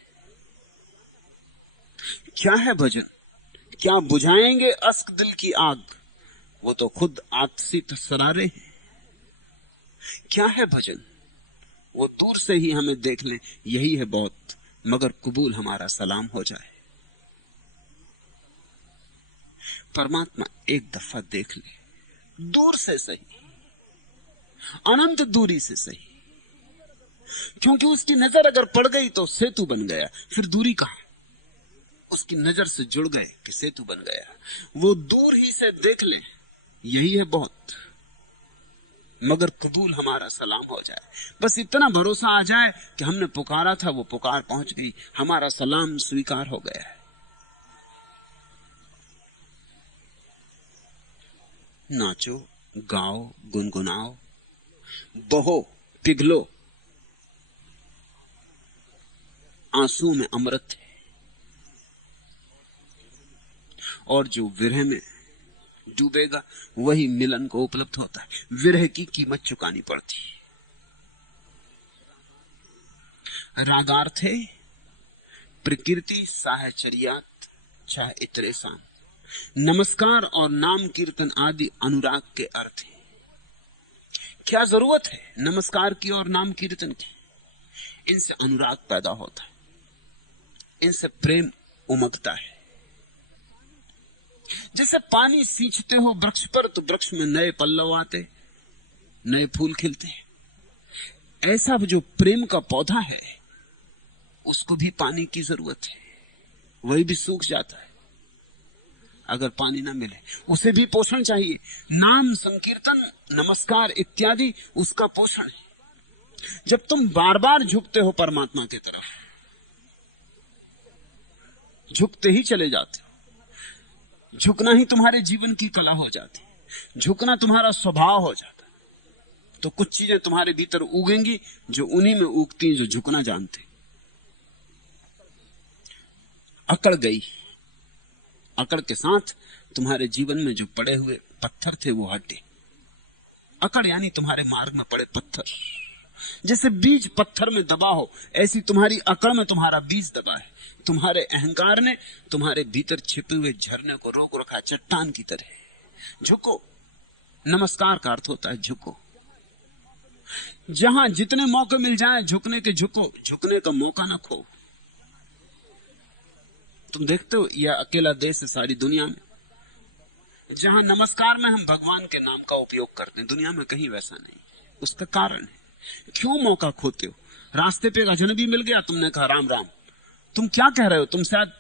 क्या है भजन? क्या बुझाएंगे अश्क दिल की आग, वो तो खुद आग सी तसरारे हैं। क्या है भजन? वो दूर से ही हमें देख लें यही है बहुत, मगर कबूल हमारा सलाम हो जाए। परमात्मा एक दफा देख ले, दूर से सही, अनंत दूरी से सही, क्योंकि उसकी नजर अगर पड़ गई तो सेतु बन गया, फिर दूरी कहां। उसकी नजर से जुड़ गए कि सेतु बन गया। वो दूर ही से देख ले यही है बहुत, मगर कबूल हमारा सलाम हो जाए। बस इतना भरोसा आ जाए कि हमने पुकारा था, वो पुकार पहुंच गई, हमारा सलाम स्वीकार हो गया है। नाचो, गाओ, गुनगुनाओ, बहो, पिघलो, आंसू में अमृत है। और जो विरह में डूबेगा वही मिलन को उपलब्ध होता है। विरह की कीमत चुकानी पड़ती है। रागार्थे प्रकृति साहचर्यात चाहे इतरे सान, नमस्कार और नाम कीर्तन आदि अनुराग के अर्थ है। क्या जरूरत है नमस्कार की और नाम कीर्तन की? इनसे अनुराग पैदा होता है, इनसे प्रेम उमगता है। जैसे पानी सींचते हो वृक्ष पर तो वृक्ष में नए पल्लव आते, नए फूल खिलते हैं। ऐसा जो प्रेम का पौधा है उसको भी पानी की जरूरत है, वही भी सूख जाता है अगर पानी ना मिले। उसे भी पोषण चाहिए। नाम संकीर्तन नमस्कार इत्यादि उसका पोषण है। जब तुम बार बार झुकते हो परमात्मा की तरफ, झुकते ही चले जाते हो, झुकना ही तुम्हारे जीवन की कला हो जाती, झुकना तुम्हारा स्वभाव हो जाता, तो कुछ चीजें तुम्हारे भीतर उगेंगी जो उन्हीं में उगती हैं जो झुकना जानते। अकड़ गई, अकड़ के साथ तुम्हारे जीवन में जो पड़े हुए पत्थर थे वो हटे। अकड़ यानी तुम्हारे मार्ग में पड़े पत्थर। जैसे बीज पत्थर में दबा हो, ऐसी तुम्हारी अकड़ में तुम्हारा बीज दबा है। तुम्हारे अहंकार ने तुम्हारे भीतर छिपे हुए झरने को रोक रखा, चट्टान की तरह। झुको, नमस्कार का अर्थ होता है झुको। जहां जितने मौके मिल जाए झुकने के झुको, झुकने का मौका ना खो। तुम देखते हो यह अकेला देश है सारी दुनिया में जहां नमस्कार में हम भगवान के नाम का उपयोग करते हैं, दुनिया में कहीं वैसा नहीं। उसका कारण है, क्यों मौका खोते हो? रास्ते पे एक अजनबी मिल गया, तुमने कहा राम राम। तुम क्या कह रहे हो? तुम शायद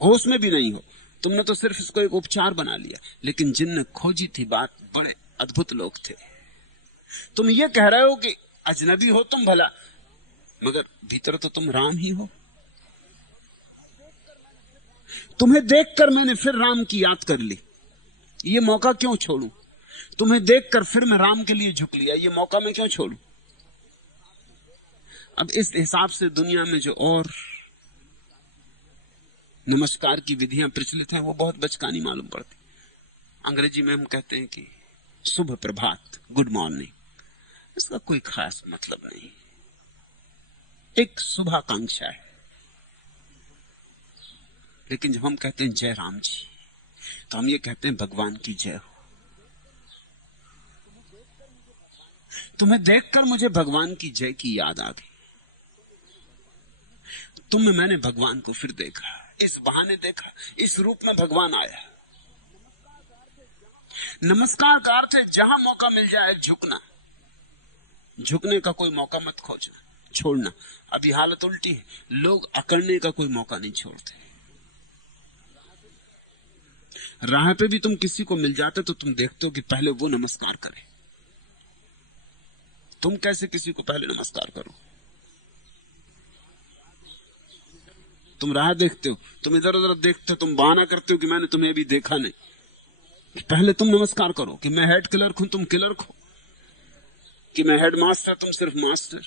होश में भी नहीं हो, तुमने तो सिर्फ इसको एक उपचार बना लिया। लेकिन जिनने खोजी थी बात बड़े अद्भुत लोग थे। तुम ये कह रहे हो कि अजनबी हो तुम भला, मगर भीतर तो तुम राम ही हो। तुम्हें देखकर मैंने फिर राम की याद कर ली, ये मौका क्यों छोड़ूं? तुम्हें देखकर फिर मैं राम के लिए झुक लिया, ये मौका मैं क्यों छोड़ूं? अब इस हिसाब से दुनिया में जो और नमस्कार की विधियां प्रचलित हैं वो बहुत बचकानी मालूम पड़ती। अंग्रेजी में हम कहते हैं कि शुभ प्रभात, गुड मॉर्निंग, इसका कोई खास मतलब नहीं, एक शुभाकांक्षा है। लेकिन जब हम कहते हैं जय राम जी, तो हम ये कहते हैं भगवान की जय हो। तुम्हें देखकर मुझे भगवान की जय की याद आ गई। तुम में मैंने भगवान को फिर देखा, इस बहाने देखा, इस रूप में भगवान आया। नमस्कार का अर्थ है जहां मौका मिल जाए झुकना, झुकने का कोई मौका मत खोजना, छोड़ना। अभी हालत उल्टी है, लोग अकड़ने का कोई मौका नहीं छोड़ते। राह पे भी तुम किसी को मिल जाते तो तुम देखते हो कि पहले वो नमस्कार करे। तुम कैसे किसी को पहले नमस्कार करो? तुम राह देखते हो, तुम इधर उधर देखते हो, तुम बहाना करते हो कि मैंने तुम्हें अभी देखा नहीं। पहले तुम नमस्कार करो कि मैं हेड क्लर्क हूं, तुम क्लर्क हो, कि मैं हेड मास्टर, तुम सिर्फ मास्टर।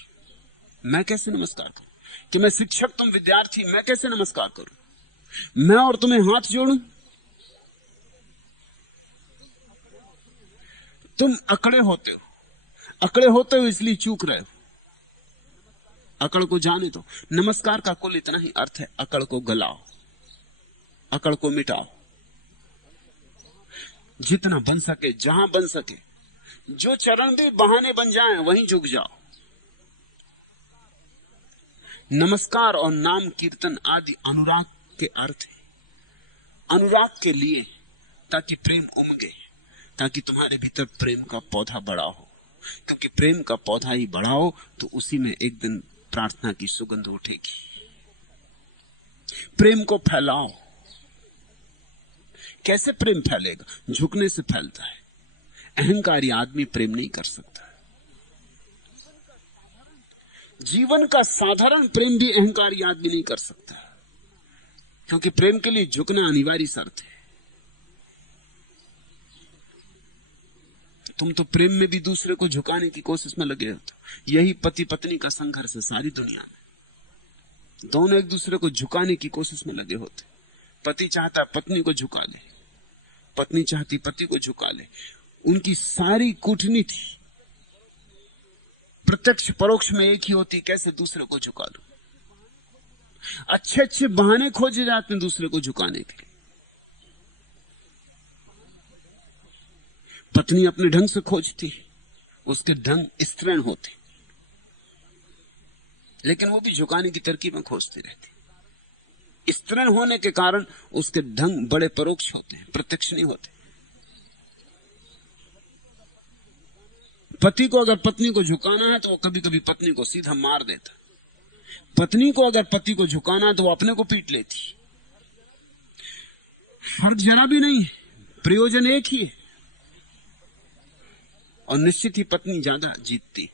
मैं कैसे नमस्कार करूं? कि मैं शिक्षक, तुम विद्यार्थी, मैं कैसे नमस्कार करूं? मैं और तुम्हें हाथ जोड़ूं? तुम अकड़े होते हो इसलिए चूक रहे हो। अकड़ को जाने दो। नमस्कार का कुल इतना ही अर्थ है, अकड़ को गलाओ, अकड़ को मिटाओ, जितना बन सके, जहां बन सके। जो चरण भी बहाने बन जाएं वहीं झुक जाओ। नमस्कार और नाम कीर्तन आदि अनुराग के अर्थ है, अनुराग के लिए, ताकि प्रेम उमगे, ताकि तुम्हारे भीतर प्रेम का पौधा बड़ा हो। क्योंकि प्रेम का पौधा ही बड़ा हो तो उसी में एक दिन प्रार्थना की सुगंध उठेगी। प्रेम को फैलाओ। कैसे प्रेम फैलेगा? झुकने से फैलता है। अहंकारी आदमी प्रेम नहीं कर सकता। जीवन का साधारण प्रेम भी अहंकारी आदमी नहीं कर सकता, क्योंकि प्रेम के लिए झुकना अनिवार्य शर्त है। तुम तो प्रेम में भी दूसरे को झुकाने की कोशिश में लगे होते हो। यही पति पत्नी का संघर्ष है सारी दुनिया में। दोनों एक दूसरे को झुकाने की कोशिश में लगे होते। पति चाहता पत्नी को झुका ले, पत्नी चाहती पति को झुका ले। उनकी सारी कूटनीति प्रत्यक्ष परोक्ष में एक ही होती, कैसे दूसरे को झुका लो। अच्छे अच्छे बहाने खोजे जाते हैं दूसरे को झुकाने के लिए। पत्नी अपने ढंग से खोजती, उसके ढंग स्त्रीण होते, लेकिन वो भी झुकाने की तरकीब में खोजती रहती। स्त्रीण होने के कारण उसके ढंग बड़े परोक्ष होते हैं, प्रत्यक्ष नहीं होते। पति को अगर पत्नी को झुकाना है तो वो कभी कभी पत्नी को सीधा मार देता। पत्नी को अगर पति को झुकाना है तो वो अपने को पीट लेती। फर्क जरा भी नहीं है, प्रयोजन एक ही है। और निश्चित ही पत्नी ज्यादा जीतती,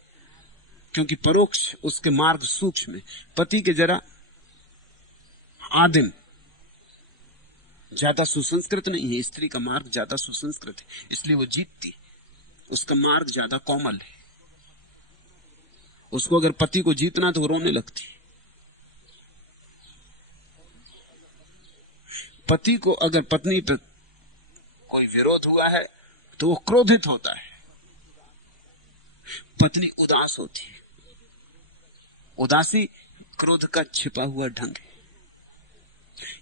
क्योंकि परोक्ष उसके मार्ग सूक्ष्म है। पति के जरा आदिम, ज्यादा सुसंस्कृत नहीं है। स्त्री का मार्ग ज्यादा सुसंस्कृत है, इसलिए वो जीतती। उसका मार्ग ज्यादा कोमल है। उसको अगर पति को जीतना तो वो रोने लगती। पति को अगर पत्नी पर कोई विरोध हुआ है तो वो क्रोधित होता है। पत्नी उदास होती है। उदासी क्रोध का छिपा हुआ ढंग है।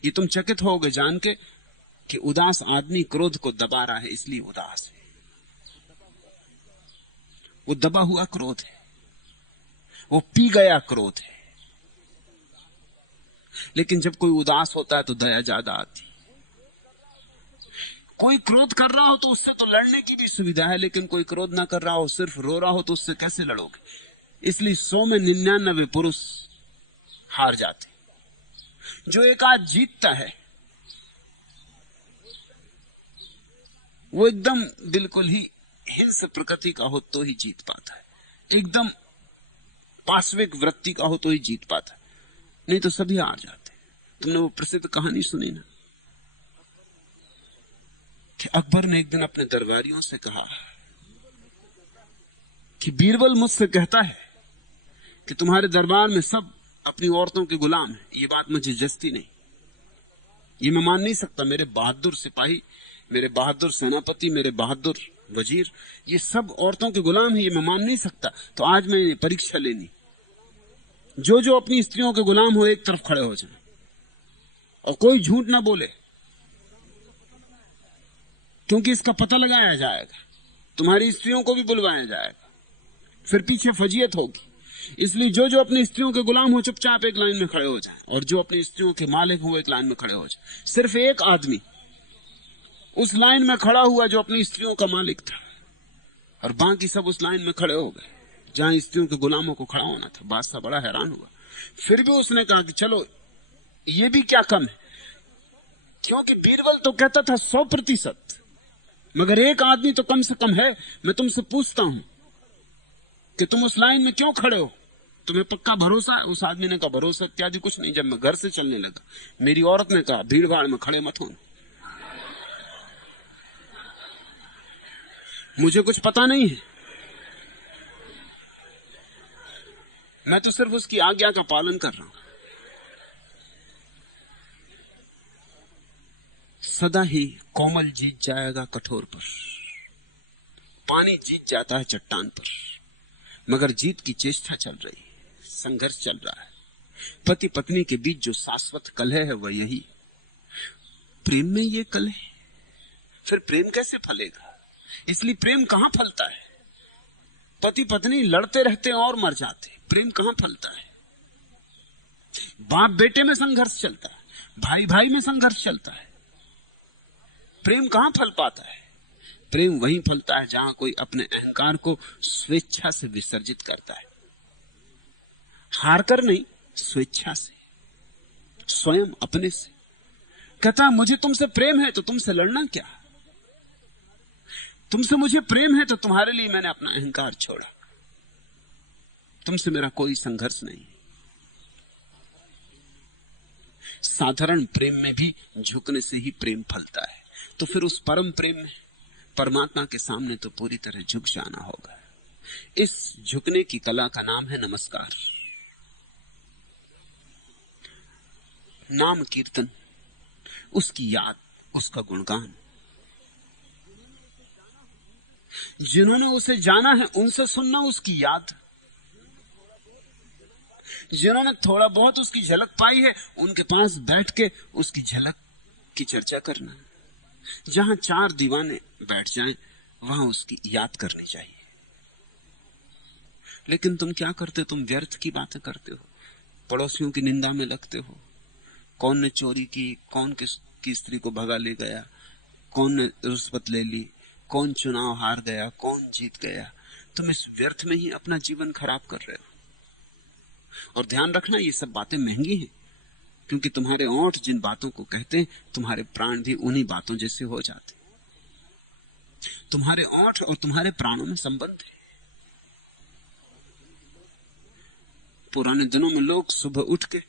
ये तुम चकित होगे जान के कि उदास आदमी क्रोध को दबा रहा है, इसलिए उदास है। वो दबा हुआ क्रोध है, वो पी गया क्रोध है। लेकिन जब कोई उदास होता है तो दया ज्यादा आती। कोई क्रोध कर रहा हो तो उससे तो लड़ने की भी सुविधा है, लेकिन कोई क्रोध ना कर रहा हो, सिर्फ रो रहा हो, तो उससे कैसे लड़ोगे? इसलिए 100 में 99 पुरुष हार जाते। जो एक आध जीतता है वो एकदम बिल्कुल ही हिंस प्रकृति का हो तो ही जीत पाता है, एकदम पाश्विक वृत्ति का हो तो ही जीत पाता है, नहीं तो सभी हार जाते। तुमने वो प्रसिद्ध कहानी सुनी ना कि अकबर ने एक दिन अपने दरबारियों से कहा कि बीरबल मुझसे कहता है कि तुम्हारे दरबार में सब अपनी औरतों के गुलाम हैं। ये बात मुझे जचती नहीं, ये मैं मान नहीं सकता। मेरे बहादुर सिपाही, मेरे बहादुर सेनापति, मेरे बहादुर वजीर, ये सब औरतों के गुलाम हैं, ये मैं मान नहीं सकता। तो आज मैं परीक्षा लेनी, जो जो अपनी स्त्रियों के गुलाम हो एक तरफ खड़े हो जाए और कोई झूठ ना बोले, क्योंकि इसका पता लगाया जाएगा, तुम्हारी स्त्रियों को भी बुलवाया जाएगा, फिर पीछे फजीयत होगी। इसलिए जो जो अपनी स्त्रियों के गुलाम हो चुपचाप एक लाइन में खड़े हो जाए, और जो अपनी स्त्रियों के मालिक हो एक लाइन में खड़े हो जाए। सिर्फ एक आदमी उस लाइन में खड़ा हुआ जो अपनी स्त्रियों का मालिक था, और बाकी सब उस लाइन में खड़े हो गए जहां स्त्रियों के गुलामों को खड़ा होना था। बादशाह बड़ा हैरान हुआ। फिर भी उसने कहा कि चलो ये भी क्या कम है क्योंकि बीरबल तो कहता था 100%, मगर एक आदमी तो कम से कम है। मैं तुमसे पूछता हूं कि तुम उस लाइन में क्यों खड़े हो, तुम्हें पक्का भरोसा है? उस आदमी ने कहा भरोसा इत्यादि कुछ नहीं। जब मैं घर से चलने लगा, मेरी औरत ने कहा भीड़ भाड़ में खड़े मत होना। मुझे कुछ पता नहीं है, मैं तो सिर्फ उसकी आज्ञा का पालन कर रहा हूं। सदा ही कोमल जीत जाएगा कठोर पर, पानी जीत जाता है चट्टान पर, मगर जीत की चेष्टा चल रही, संघर्ष चल रहा है। पति पत्नी के बीच जो शाश्वत कलह है वह यही। प्रेम में ये कलह, फिर प्रेम कैसे फलेगा? इसलिए प्रेम कहां फलता है? पति पत्नी लड़ते रहते और मर जाते, प्रेम कहां फलता है? बाप बेटे में संघर्ष चलता है, भाई भाई में संघर्ष चलता है, प्रेम कहां फल पाता है? प्रेम वहीं फलता है जहां कोई अपने अहंकार को स्वेच्छा से विसर्जित करता है, हार कर नहीं, स्वेच्छा से, स्वयं अपने से। कहता है मुझे तुमसे प्रेम है तो तुमसे लड़ना क्या, तुमसे मुझे प्रेम है तो तुम्हारे लिए मैंने अपना अहंकार छोड़ा, तुमसे मेरा कोई संघर्ष नहीं। साधारण प्रेम में भी झुकने से ही प्रेम फलता है, तो फिर उस परम प्रेम में परमात्मा के सामने तो पूरी तरह झुक जाना होगा। इस झुकने की कला का नाम है नमस्कार। नाम कीर्तन, उसकी याद, उसका गुणगान। जिन्होंने उसे जाना है उनसे सुनना उसकी याद, जिन्होंने थोड़ा बहुत उसकी झलक पाई है उनके पास बैठ के उसकी झलक की चर्चा करना। जहां चार दीवाने बैठ जाएं वहां उसकी याद करनी चाहिए। लेकिन तुम क्या करते, तुम व्यर्थ की बातें करते हो, पड़ोसियों की निंदा में लगते हो। कौन ने चोरी की, कौन किसकी स्त्री को भगा ले गया, कौन ने रुष्वत ले ली, कौन चुनाव हार गया, कौन जीत गया। तुम इस व्यर्थ में ही अपना जीवन खराब कर रहे हो। और ध्यान रखना, ये सब बातें महंगी हैं, क्योंकि तुम्हारे ओंठ जिन बातों को कहते हैं, तुम्हारे प्राण भी उन्हीं बातों जैसे हो जाते। तुम्हारे ओंठ और तुम्हारे प्राणों में संबंध है। पुराने दिनों में लोग सुबह उठ के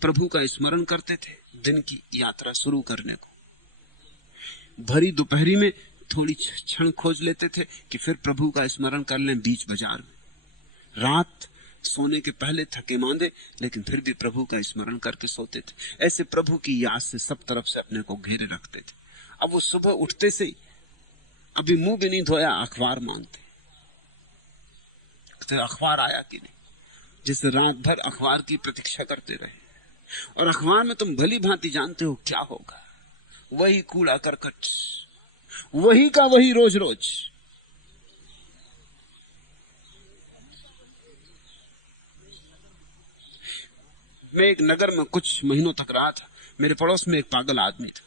प्रभु का स्मरण करते थे दिन की यात्रा शुरू करने को। भरी दोपहरी में थोड़ी क्षण खोज लेते थे कि फिर प्रभु का स्मरण कर लें बीच बाजार में। रात सोने के पहले थके मांदे, लेकिन फिर भी प्रभु का स्मरण करके सोते थे। ऐसे प्रभु की याद से सब तरफ से अपने को घेरे रखते थे। अब वो सुबह उठते से ही अभी मुंह भी नहीं धोया, अखबार मांगते, तो अखबार आया कि नहीं, जिसे रात भर अखबार की प्रतीक्षा करते रहे। और अखबार में तुम भली भांति जानते हो क्या होगा, वही कूड़ा करकट, वही का वही रोज रोज। मैं एक नगर में कुछ महीनों तक रहा था। मेरे पड़ोस में एक पागल आदमी था,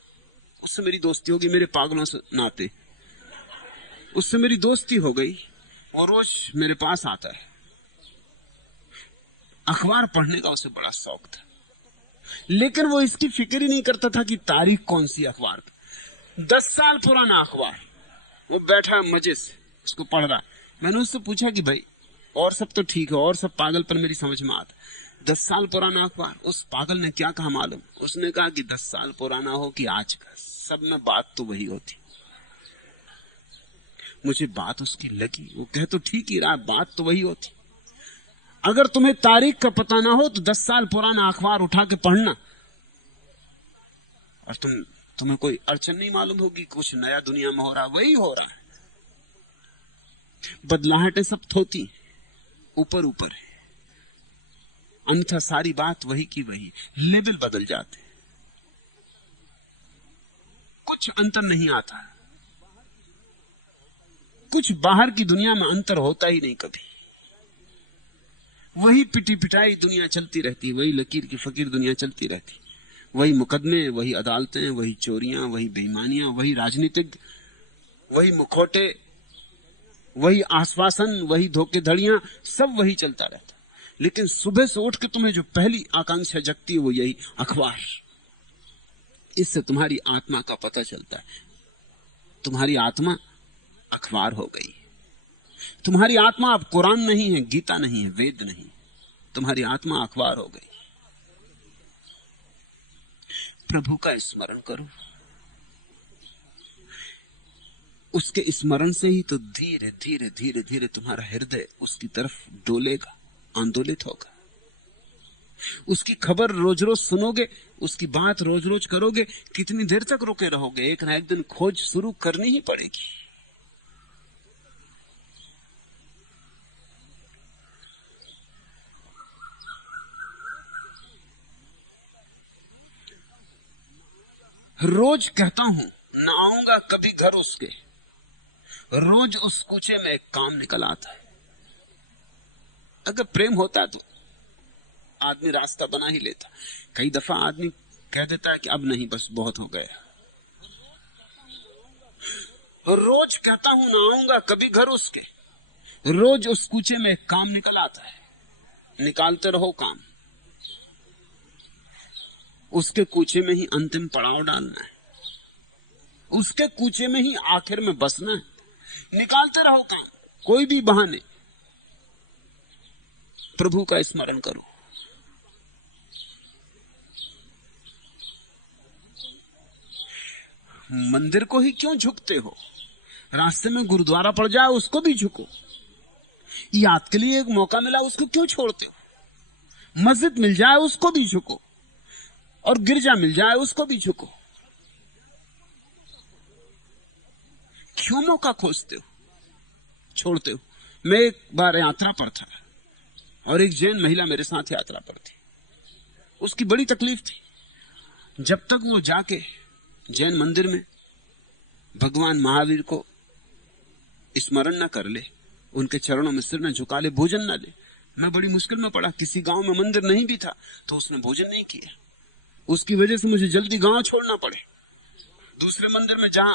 उससे मेरी दोस्ती होगी। मेरे पागलों से नाते उससे मेरी दोस्ती हो गई और रोज मेरे पास आता है। अखबार पढ़ने का उसे बड़ा शौक था, लेकिन वो इसकी फिक्र ही नहीं करता था कि तारीख कौन सी अखबार की। 10 साल पुराना अखबार, वो बैठा मजे से उसको पढ़ रहा। मैंने उससे पूछा कि भाई और सब तो ठीक है, और सब पागलपन मेरी समझ में आता, 10 साल पुराना अखबार। उस पागल ने क्या कहा मालूम? उसने कहा कि 10 साल पुराना हो कि आज का, सब में बात तो वही होती। मुझे बात उसकी लगी, वो कह तो ठीक ही रहा, बात तो वही होती। अगर तुम्हें तारीख का पता ना हो तो 10 साल पुराना अखबार उठा के पढ़ना, और तुम्हें कोई अड़चन नहीं मालूम होगी, कुछ नया दुनिया में हो रहा, वही हो रहा है। बदलाहटें सब थोती ऊपर ऊपर है, अन्यथा सारी बात वही की वही। लेवल बदल जाते, कुछ अंतर नहीं आता, कुछ बाहर की दुनिया में अंतर होता ही नहीं कभी। वही पिटी पिटाई दुनिया चलती रहती, वही लकीर की फकीर दुनिया चलती रहती, वही मुकदमे, वही अदालतें, वही चोरियां, वही बेईमानियां, वही राजनीतिक, वही मुखौटे, वही आश्वासन, वही धोखेधड़ियां, सब वही चलता रहता। लेकिन सुबह से उठ के तुम्हें जो पहली आकांक्षा जगती है वो यही, अखबार। इससे तुम्हारी आत्मा का पता चलता है। तुम्हारी आत्मा अखबार हो गई। तुम्हारी आत्मा अब कुरान नहीं है, गीता नहीं है, वेद नहीं, तुम्हारी आत्मा अखबार हो गई। प्रभु का स्मरण करो, उसके स्मरण से ही तो धीरे धीरे धीरे धीरे तुम्हारा हृदय उसकी तरफ डोलेगा, आंदोलित होगा। उसकी खबर रोज रोज सुनोगे, उसकी बात रोज रोज करोगे, कितनी देर तक रोके रहोगे? एक ना एक दिन खोज शुरू करनी ही पड़ेगी। रोज कहता हूं न आऊंगा कभी घर उसके, रोज उस कूचे में एक काम निकल आता है। अगर प्रेम होता तो आदमी रास्ता बना ही लेता। कई दफा आदमी कह देता है कि अब नहीं, बस बहुत हो गया। रोज कहता हूं ना आऊंगा कभी घर उसके, रोज उस कूचे में एक काम निकल आता है। निकालते रहो काम, उसके कूचे में ही अंतिम पड़ाव डालना है, उसके कूचे में ही आखिर में बसना है। निकालते रहो काम, कोई भी बहाने। प्रभु का स्मरण करो। मंदिर को ही क्यों झुकते हो? रास्ते में गुरुद्वारा पड़ जाए उसको भी झुको। याद के लिए एक मौका मिला उसको क्यों छोड़ते हो? मस्जिद मिल जाए उसको भी झुको, और गिरजा मिल जाए उसको भी झुको। क्यों मौका खोजते हो, छोड़ते हो? मैं एक बार यात्रा पर था और एक जैन महिला मेरे साथ यात्रा पर थी। उसकी बड़ी तकलीफ थी। जब तक वो जाके जैन मंदिर में भगवान महावीर को स्मरण न कर ले, उनके चरणों में सिर न झुका ले, भोजन न ले। मैं बड़ी मुश्किल में पड़ा। किसी गांव में मंदिर नहीं भी था तो उसने भोजन नहीं किया। उसकी वजह से मुझे जल्दी गांव छोड़ना पड़े, दूसरे मंदिर में जहां,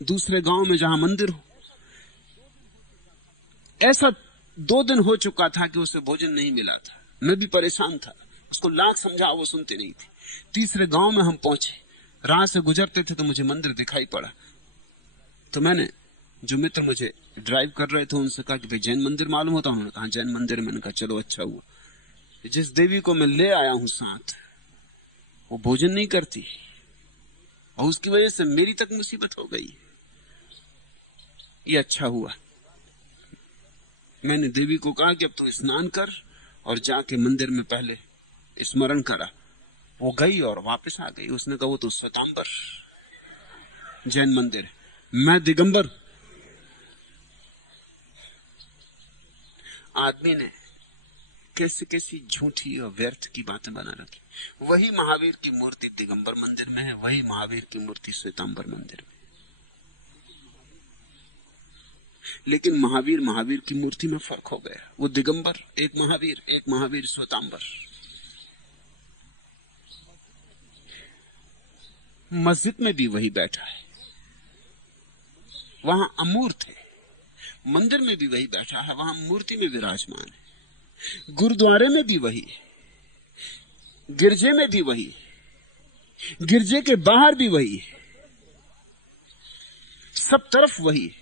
दूसरे गांव में जहां मंदिर हो। ऐसा 2 दिन हो चुका था कि उसे भोजन नहीं मिला था। मैं भी परेशान था, उसको लाख समझा, वो सुनती नहीं थी। तीसरे गांव में हम पहुंचे, राह से गुजरते थे तो मुझे मंदिर दिखाई पड़ा। तो मैंने, जो मित्र मुझे ड्राइव कर रहे थे, उनसे कहा कि भाई जैन मंदिर मालूम होता? उन्होंने कहा जैन मंदिर। मैंने कहा चलो अच्छा हुआ। जिस देवी को मैं ले आया हूं साथ, वो भोजन नहीं करती और उसकी वजह से मेरी तक मुसीबत हो गई। ये अच्छा हुआ। मैंने देवी को कहा कि अब तो स्नान कर और जाके मंदिर में पहले स्मरण करा। वो गई और वापस आ गई। उसने कहा वो तो श्वेतांबर जैन मंदिर है, मैं दिगंबर। आदमी ने कैसी कैसी झूठी और व्यर्थ की बातें बना रखी। वही महावीर की मूर्ति दिगंबर मंदिर में है, वही महावीर की मूर्ति श्वेतांबर मंदिर में। लेकिन महावीर की मूर्ति में फर्क हो गया। वो दिगंबर एक महावीर श्वेतांबर। मस्जिद में भी वही बैठा है, वहां अमूर्त है। मंदिर में भी वही बैठा है, वहां मूर्ति में विराजमान है। गुरुद्वारे में भी वही है, गिरजे में भी वही है, गिरजे के बाहर भी वही है, सब तरफ वही है।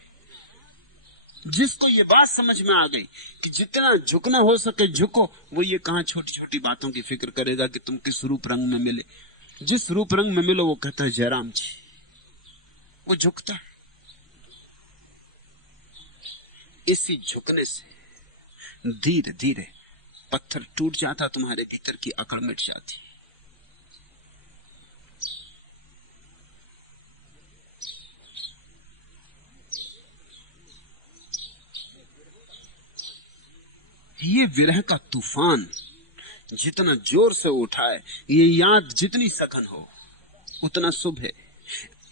जिसको ये बात समझ में आ गई कि जितना झुकना हो सके झुको, वो ये कहां छोटी छोटी बातों की फिक्र करेगा कि तुम किस रूप रंग में मिले। जिस रूप रंग में मिलो वो कहता है जयराम जी, वो झुकता है। इसी झुकने से धीरे धीरे पत्थर टूट जाता, तुम्हारे भीतर की अकड़ मिट जाती। ये विरह का तूफान जितना जोर से उठा है, ये याद जितनी सघन हो उतना शुभ है।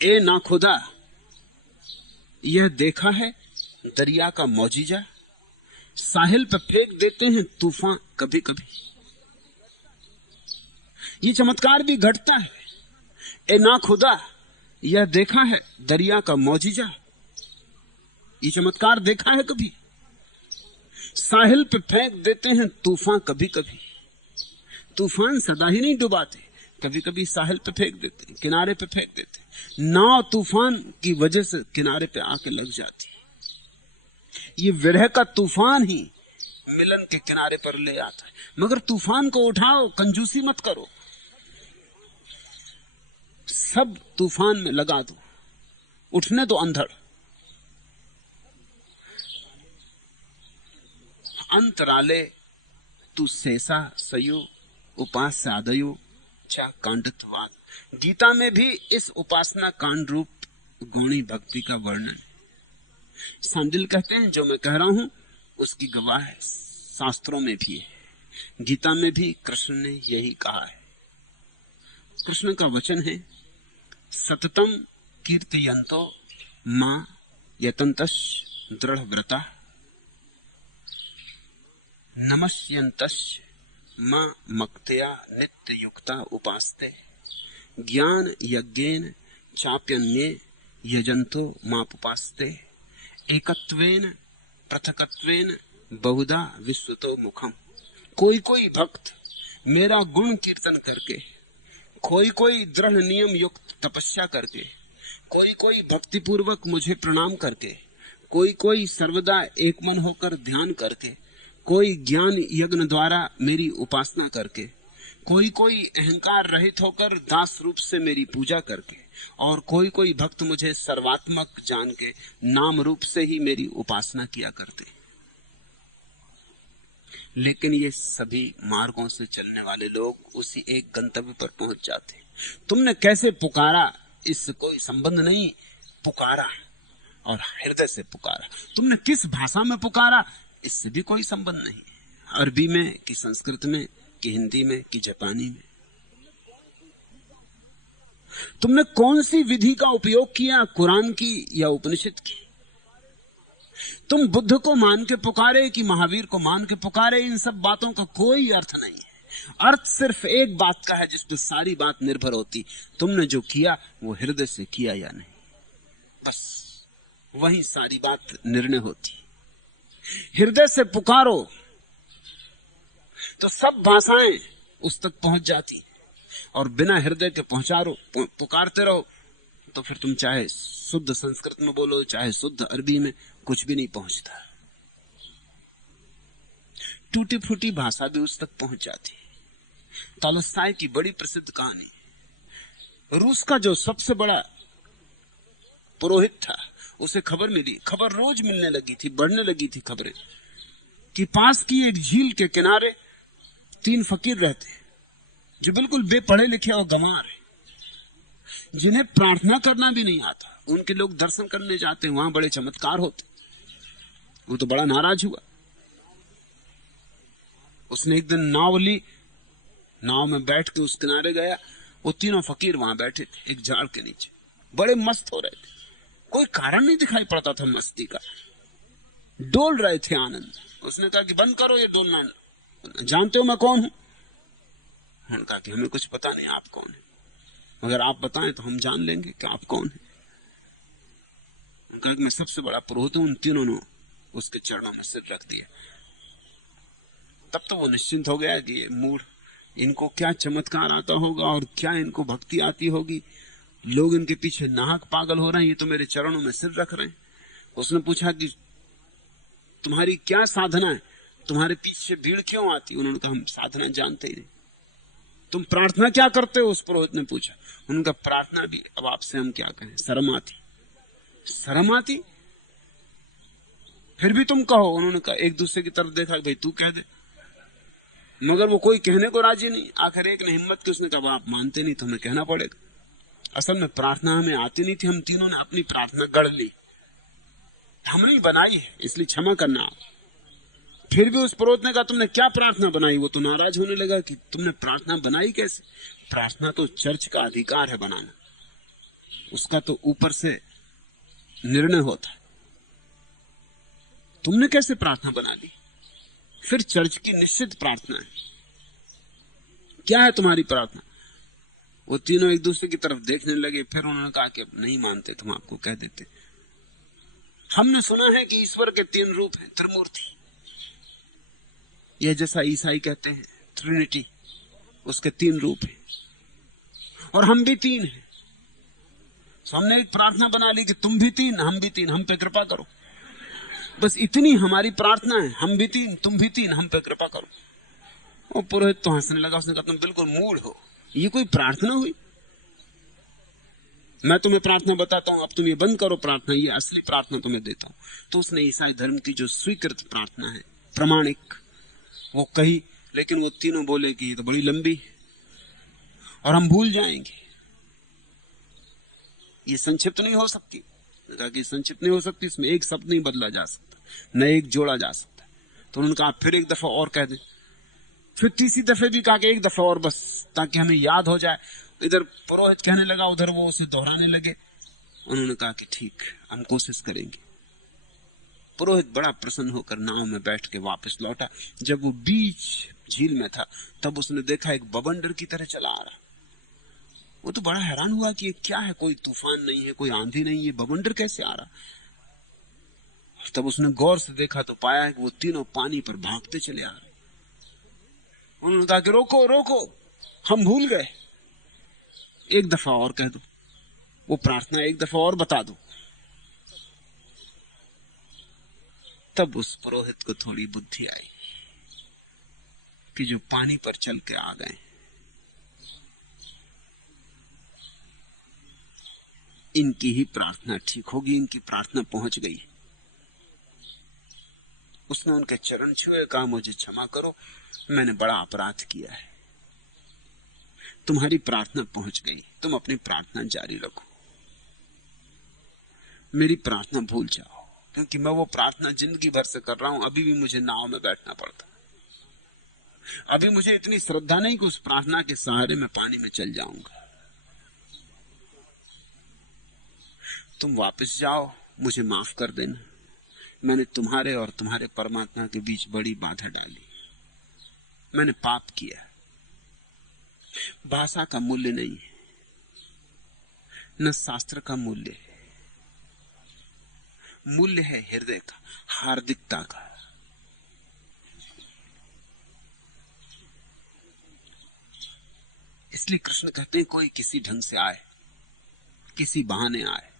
ए ना खुदा, यह देखा है दरिया का मौजीजा, साहिल पे फेंक देते हैं तूफान कभी कभी। ये चमत्कार भी घटता है। ए ना खुदा, यह देखा है दरिया का मौजीजा, ये चमत्कार देखा है कभी। साहिल पे फेंक देते हैं तूफान कभी कभी। तूफान सदा ही नहीं डुबाते, कभी कभी साहिल पे फेंक देते, किनारे पे फेंक देते। नाव तूफान की वजह से किनारे पे आके लग जाती। ये विरह का तूफान ही मिलन के किनारे पर ले आता है। मगर तूफान को उठाओ, कंजूसी मत करो, सब तूफान में लगा दो, उठने दो अंधड़। अंतराले तू शेषा सयो उपास्यादयो चा कांडत्वाद। गीता में भी इस उपासना कांड रूप गौणी भक्ति का वर्णन। सांडिल कहते हैं जो मैं कह रहा हूं उसकी गवाह है शास्त्रों में भी है, गीता में भी कृष्ण ने यही कहा है। कृष्ण का वचन है, सततम कीर्तयन्तो मां यतन्तश दृढ़ व्रता नमस्यन्तश मां मक्तया नित्य युक्ता उपास्ते ज्ञान यज्ञेन चाप्यन्ये यजन्तो मापुपास्ते एकत्वेन पृथकत्वेन बहुधा विश्वतो मुखम। कोई कोई भक्त मेरा गुण कीर्तन करके, कोई कोई दृढ़ नियम युक्त तपस्या करके, कोई कोई भक्ति पूर्वक मुझे प्रणाम करके, कोई कोई सर्वदा एक मन होकर ध्यान करके, कोई ज्ञान यज्ञ द्वारा मेरी उपासना करके, कोई कोई अहंकार रहित होकर दास रूप से मेरी पूजा करके, और कोई कोई भक्त मुझे सर्वात्मक जान के नाम रूप से ही मेरी उपासना किया करते। लेकिन ये सभी मार्गों से चलने वाले लोग उसी एक गंतव्य पर पहुंच जाते। तुमने कैसे पुकारा इससे कोई संबंध नहीं, पुकारा और हृदय से पुकारा। तुमने किस भाषा में पुकारा इससे भी कोई संबंध नहीं, अरबी में कि संस्कृत में कि हिंदी में कि जापानी में। तुमने कौन सी विधि का उपयोग किया, कुरान की या उपनिषद की? तुम बुद्ध को मान के पुकारे कि महावीर को मान के पुकारे, इन सब बातों का कोई अर्थ नहीं है। अर्थ सिर्फ एक बात का है जिस पर सारी बात निर्भर होती, तुमने जो किया वो हृदय से किया या नहीं, बस वही सारी बात निर्णय होती। हृदय से पुकारो तो सब भाषाएं उस तक पहुंच जाती, और बिना हृदय के पुकारते रहो तो फिर तुम चाहे शुद्ध संस्कृत में बोलो चाहे शुद्ध अरबी में, कुछ भी नहीं पहुंचता। टूटी फूटी भाषा भी उस तक पहुंच जाती। तोलस्ताय की बड़ी प्रसिद्ध कहानी, रूस का जो सबसे बड़ा पुरोहित था, उसे खबर मिली, खबर रोज मिलने लगी थी, बढ़ने लगी थी खबरें, कि पास की एक झील के किनारे 3 फकीर रहते जो बिल्कुल बेपढ़े लिखे और गंवार है, जिन्हें प्रार्थना करना भी नहीं आता। उनके लोग दर्शन करने जाते, वहां बड़े चमत्कार होते। वो तो बड़ा नाराज हुआ। उसने एक दिन नाव ली, नाव में बैठ के उस किनारे गया। वो 3 फकीर वहां बैठे थे एक झाड़ के नीचे, बड़े मस्त हो रहे थे, कोई कारण नहीं दिखाई पड़ता था मस्ती का, डोल रहे थे आनंद। उसने कहा कि बंद करो ये डोलना, जानते हो मैं कौन हूं? उन्होंने कहा कि हमें कुछ पता नहीं आप कौन है, अगर आप बताएं तो हम जान लेंगे कि आप कौन है। उन्होंने कहा कि मैं सबसे बड़ा पुरोहित हूं। उन तीनों ने उसके चरणों में सिर रख दिया। तब तो वो निश्चिंत हो गया कि ये मूढ़, इनको क्या चमत्कार आता होगा और क्या इनको भक्ति आती होगी, लोग इनके पीछे नाहक पागल हो रहे हैं, ये तो मेरे चरणों में सिर रख रहे हैं। उसने पूछा कि तुम्हारी क्या साधना है, तुम्हारे पीछे भीड़ क्यों आती? उन्होंने कहा हम साधना जानते ही नहीं। तुम प्रार्थना क्या करते हो? उस पुरोहित ने पूछा। उनका प्रार्थना भी अब आपसे हम क्या कहें, शर्म आती, शर्म आती, फिर भी तुम कहो। उन्होंने कहा, एक दूसरे की तरफ देखा, भाई तू कह दे, मगर वो कोई कहने को राजी नहीं। आखिर एक ने हिम्मत की, उसने कहा आप मानते नहीं तो हमें कहना पड़ेगा। असल में प्रार्थना हमें आती नहीं थी, हम तीनों ने अपनी प्रार्थना गढ़ ली, हमने ही बनाई है, इसलिए क्षमा करना आप। फिर भी उस पुरोहित ने कहा तुमने क्या प्रार्थना बनाई? वो तो नाराज होने लगा कि तुमने प्रार्थना बनाई कैसे? प्रार्थना तो चर्च का अधिकार है बनाना, उसका तो ऊपर से निर्णय होता है। तुमने कैसे प्रार्थना बना ली? फिर चर्च की निश्चित प्रार्थना है, क्या है तुम्हारी प्रार्थना? वो तीनों एक दूसरे की तरफ देखने लगे। फिर उन्होंने कहा कि अब नहीं मानते, तुम आपको कह देते। हमने सुना है कि ईश्वर के 3 रूप हैं, त्रिमूर्ति। यह जैसा ईसाई कहते हैं ट्रिनिटी, उसके 3 रूप हैं, और हम भी तीन हैं। तो हमने एक प्रार्थना बना ली कि तुम भी तीन, हम भी तीन, हम पे कृपा करो। बस इतनी हमारी प्रार्थना है, हम भी तीन, तुम भी तीन, हम पे कृपा करो। और पुरोहित तो हंसने लगा, उसने कहा तुम बिल्कुल मूड हो, ये कोई प्रार्थना हुई? मैं तुम्हें प्रार्थना बताता हूं, अब तुम ये बंद करो प्रार्थना, ये असली प्रार्थना तुम्हें देता हूं। तो उसने ईसाई धर्म की जो स्वीकृत प्रार्थना है, प्रमाणिक, वो कही। लेकिन वो तीनों बोले कि ये तो बड़ी लंबी और हम भूल जाएंगे, ये संक्षिप्त नहीं हो सकती। कहा कि संक्षिप्त नहीं हो सकती, इसमें एक शब्द नहीं बदला जा सकता, न एक जोड़ा जा सकता। तो उन्होंने कहा फिर एक दफा और कह दे। फिर तीसरी दफे भी कहा कि एक दफा और बस, ताकि हमें याद हो जाए। इधर पुरोहित कहने लगा, उधर वो उसे दोहराने लगे। उन्होंने कहा कि ठीक, हम कोशिश करेंगे। पुरोहित बड़ा प्रसन्न होकर नाव में बैठ के वापस लौटा। जब वो बीच झील में था, तब उसने देखा एक बवंडर की तरह चला आ रहा। वो तो बड़ा हैरान हुआ कि ये क्या है, कोई तूफान नहीं है, कोई आंधी नहीं, ये बवंडर कैसे आ रहा। तब उसने गौर से देखा तो पाया कि वो तीनों पानी पर भागते चले आ रहे। उन्होंने कहा कि रोको रोको, हम भूल गए, एक दफा और कह दो, वो प्रार्थना एक दफा और बता दो। तब उस पुरोहित को थोड़ी बुद्धि आई कि जो पानी पर चल के आ गए, इनकी ही प्रार्थना ठीक होगी, इनकी प्रार्थना पहुंच गई। उसने उनके चरण छुए, कहा मुझे क्षमा करो, मैंने बड़ा अपराध किया है। तुम्हारी प्रार्थना पहुंच गई, तुम अपनी प्रार्थना जारी रखो, मेरी प्रार्थना भूल जाओ, क्योंकि मैं वो प्रार्थना जिंदगी भर से कर रहा हूं। अभी भी मुझे नाव में बैठना पड़ता, अभी मुझे इतनी श्रद्धा नहीं कि उस प्रार्थना के सहारे में पानी में चल जाऊंगा। तुम वापस जाओ, मुझे माफ कर देना, मैंने तुम्हारे और तुम्हारे परमात्मा के बीच बड़ी बाधा डाली, मैंने पाप किया। भाषा का मूल्य नहीं है, न शास्त्र का मूल्य है, मूल्य है हृदय का, हार्दिकता का। इसलिए कृष्ण कहते हैं कोई किसी ढंग से आए, किसी बहाने आए,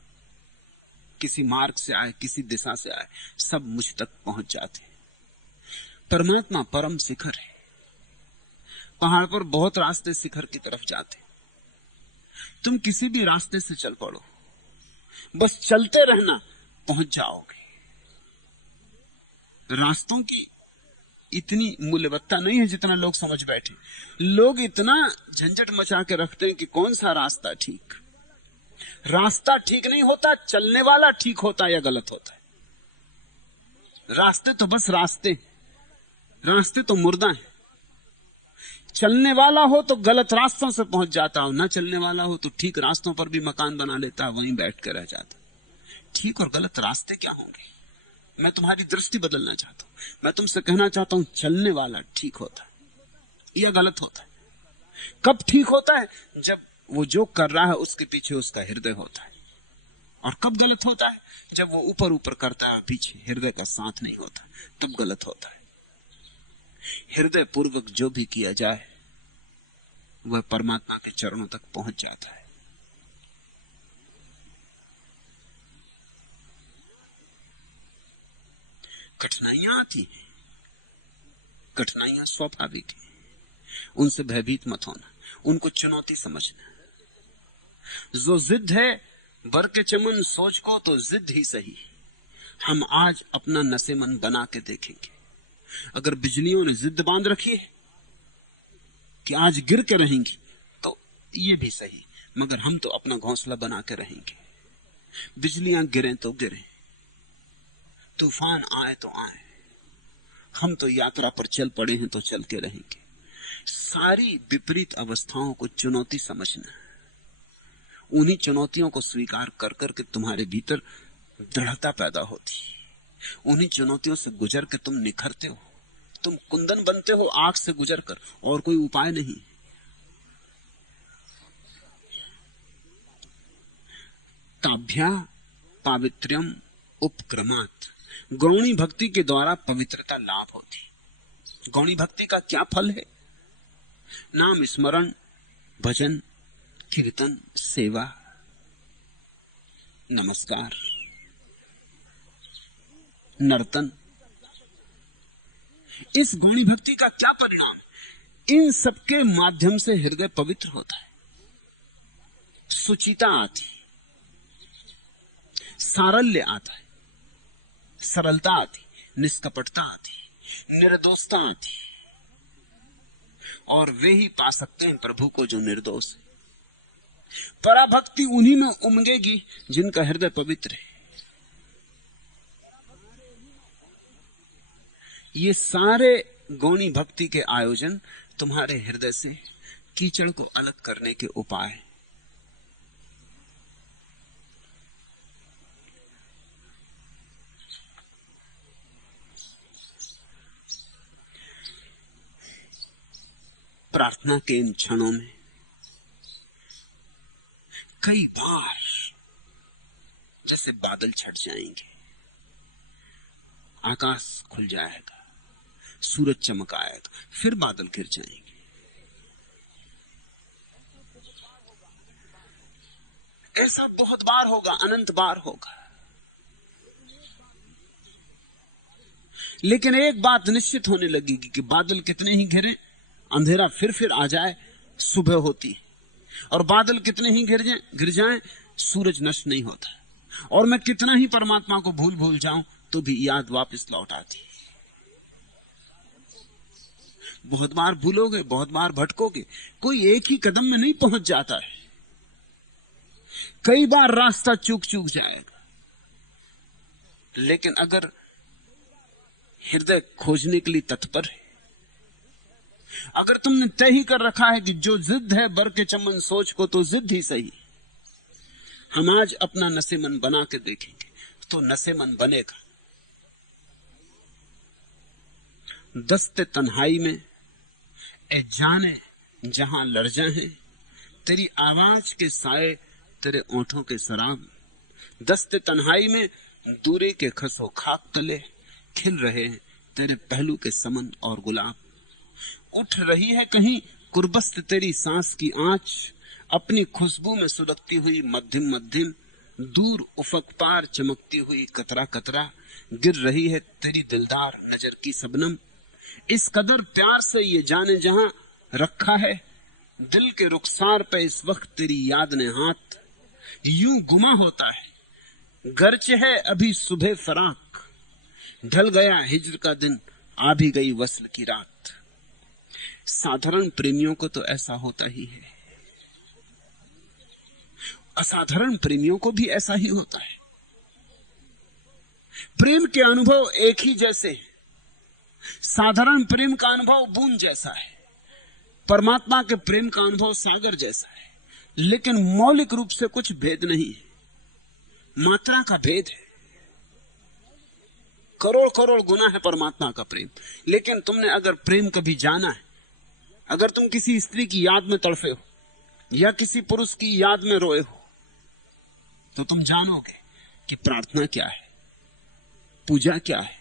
किसी मार्ग से आए, किसी दिशा से आए, सब मुझ तक पहुंच जाते। परमात्मा परम शिखर है, पहाड़ पर बहुत रास्ते शिखर की तरफ जाते, तुम किसी भी रास्ते से चल पड़ो, बस चलते रहना, पहुंच जाओगे। रास्तों की इतनी मूल्यवत्ता नहीं है जितना लोग समझ बैठे। लोग इतना झंझट मचा के रखते हैं कि कौन सा रास्ता ठीक। रास्ता ठीक नहीं होता, चलने वाला ठीक होता या गलत होता है। रास्ते तो बस रास्ते, रास्ते तो मुर्दा है। चलने वाला हो तो गलत रास्तों से पहुंच जाता हो, ना चलने वाला हो तो ठीक रास्तों पर भी मकान बना लेता, वहीं बैठ कर रह जाता। ठीक और गलत रास्ते क्या होंगे? मैं तुम्हारी दृष्टि बदलना चाहता हूं। मैं तुमसे कहना चाहता हूं चलने वाला ठीक होता है या गलत होता है। कब ठीक होता है? जब वो जो कर रहा है उसके पीछे उसका हृदय होता है। और कब गलत होता है? जब वो ऊपर ऊपर करता है, पीछे हृदय का साथ नहीं होता, तब गलत होता है। हृदय पूर्वक जो भी किया जाए वह परमात्मा के चरणों तक पहुंच जाता है। कठिनाइयां आती हैं, कठिनाइयां स्वाभाविक है, उनसे भयभीत मत होना, उनको चुनौती समझना। जो जिद है बर के चमन सोच को तो जिद ही सही, हम आज अपना नसेमन बना के देखेंगे। अगर बिजलियों ने जिद बांध रखी है कि आज गिर के रहेंगी तो ये भी सही, मगर हम तो अपना घोंसला बना के रहेंगे। बिजलियां गिरें तो गिरें, तूफान आए तो आए, हम तो यात्रा पर चल पड़े हैं तो चल के रहेंगे। सारी विपरीत अवस्थाओं को चुनौती समझना, उन्हीं चुनौतियों को स्वीकार कर करके तुम्हारे भीतर दृढ़ता पैदा होती, उन्हीं चुनौतियों से गुजर के तुम निखरते हो, तुम कुंदन बनते हो आग से गुजर कर, और कोई उपाय नहीं। ताभ्या पावित्र्यम उपक्रमात्, गौणी भक्ति के द्वारा पवित्रता लाभ होती। गौणी भक्ति का क्या फल है? नाम स्मरण, भजन, कीर्तन, सेवा, नमस्कार, नर्तन, इस गौणी भक्ति का क्या परिणाम? इन सबके माध्यम से हृदय पवित्र होता है, सुचिता आती, सारल्य आता है, सरलता आती, निष्कपटता आती, निर्दोषता आती, और वे ही पा सकते हैं प्रभु को जो निर्दोष है। पराभक्ति उन्हीं में उमगेगी जिनका हृदय पवित्र है। ये सारे गौणी भक्ति के आयोजन तुम्हारे हृदय से कीचड़ को अलग करने के उपाय हैं। प्रार्थना के इन क्षणों में कई बार जैसे बादल छट जाएंगे, आकाश खुल जाएगा, सूरज चमक आएगा, फिर बादल गिर जाएंगे। ऐसा बहुत बार होगा, अनंत बार होगा। लेकिन एक बात निश्चित होने लगेगी कि बादल कितने ही घिरे, अंधेरा फिर आ जाए, सुबह होती है, और बादल कितने ही गिर जाएं, सूरज नष्ट नहीं होता, और मैं कितना ही परमात्मा को भूल जाऊं तो भी याद वापस लौट आती। बहुत बार भूलोगे, बहुत बार भटकोगे, कोई एक ही कदम में नहीं पहुंच जाता है, कई बार रास्ता चूक जाएगा। लेकिन अगर हृदय खोजने के लिए तत्पर है, अगर तुमने तय ही कर रखा है कि जो जिद है बर के चमन सोच को, तो जिद ही सही, हम आज अपना नसेमन बना के देखेंगे, तो नसेमन बनेगा। दस्ते तन्हाई में ए जाने जहां लर्जा है, तेरी आवाज के साए तेरे ओंठों के शराब। दस्ते तन्हाई में दूरी के खसो खाक तले खिल रहे हैं तेरे पहलू के समन और गुलाब। उठ रही है कहीं कुर्बस्त तेरी सांस की आंच, अपनी खुशबू में सुलगती हुई मध्यम मध्यम, दूर उफक पार चमकती हुई कतरा कतरा, गिर रही है तेरी दिलदार नजर की सबनम। इस कदर प्यार से ये जाने जहां रखा है, दिल के रुखसार पे इस वक्त तेरी याद ने हाथ। यूं गुमा होता है गर्च है अभी सुबह फराक, ढल गया हिज्र का दिन, आ भी गई वस्ल की रात। साधारण प्रेमियों को तो ऐसा होता ही है, असाधारण प्रेमियों को भी ऐसा ही होता है। प्रेम के अनुभव एक ही जैसे हैं। साधारण प्रेम का अनुभव बूंद जैसा है, परमात्मा के प्रेम का अनुभव सागर जैसा है, लेकिन मौलिक रूप से कुछ भेद नहीं है, मात्रा का भेद है। करोड़ गुना है परमात्मा का प्रेम। लेकिन तुमने अगर प्रेम कभी जाना है, अगर तुम किसी स्त्री की याद में तड़फे हो या किसी पुरुष की याद में रोए हो, तो तुम जानोगे कि प्रार्थना क्या है, पूजा क्या है।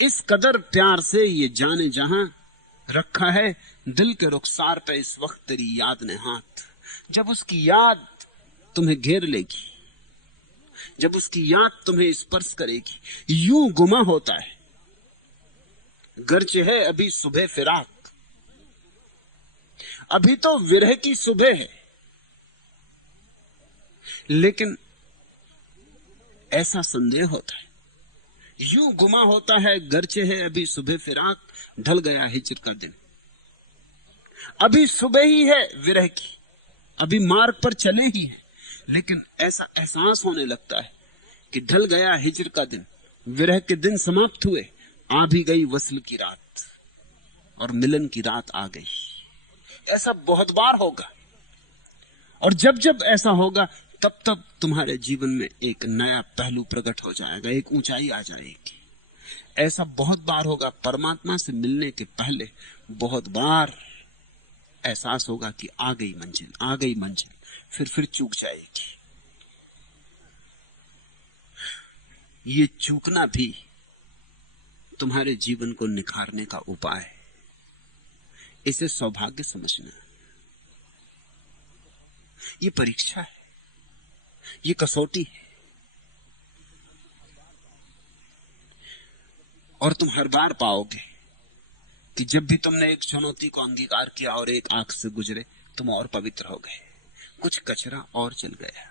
इस कदर प्यार से ये जाने जहां रखा है, दिल के रुखसार पे इस वक्त तेरी याद ने हाथ। जब उसकी याद तुम्हें घेर लेगी, जब उसकी याद तुम्हें स्पर्श करेगी, यूं गुमा होता है गर्च है अभी सुबह फिराक। अभी तो विरह की सुबह है, लेकिन ऐसा संदेह होता है, यूं गुमा होता है गर्चे है अभी सुबह फिराक, ढल गया हिज्र का दिन। अभी सुबह ही है विरह की, अभी मार्ग पर चले ही है, लेकिन ऐसा एहसास होने लगता है कि ढल गया हिज्र का दिन, विरह के दिन समाप्त हुए, आ भी गई वस्ल की रात, और मिलन की रात आ गई। ऐसा बहुत बार होगा, और जब जब ऐसा होगा तब तब तुम्हारे जीवन में एक नया पहलू प्रकट हो जाएगा, एक ऊंचाई आ जाएगी। ऐसा बहुत बार होगा, परमात्मा से मिलने के पहले बहुत बार एहसास होगा कि आ गई मंजिल, आ गई मंजिल, फिर चूक जाएगी। ये चूकना भी तुम्हारे जीवन को निखारने का उपाय है। इसे सौभाग्य समझना। ये परीक्षा है, ये कसौटी है। और तुम हर बार पाओगे कि जब भी तुमने एक चुनौती को अंगीकार किया और एक आंख से गुजरे, तुम और पवित्र हो गए, कुछ कचरा और चल गया।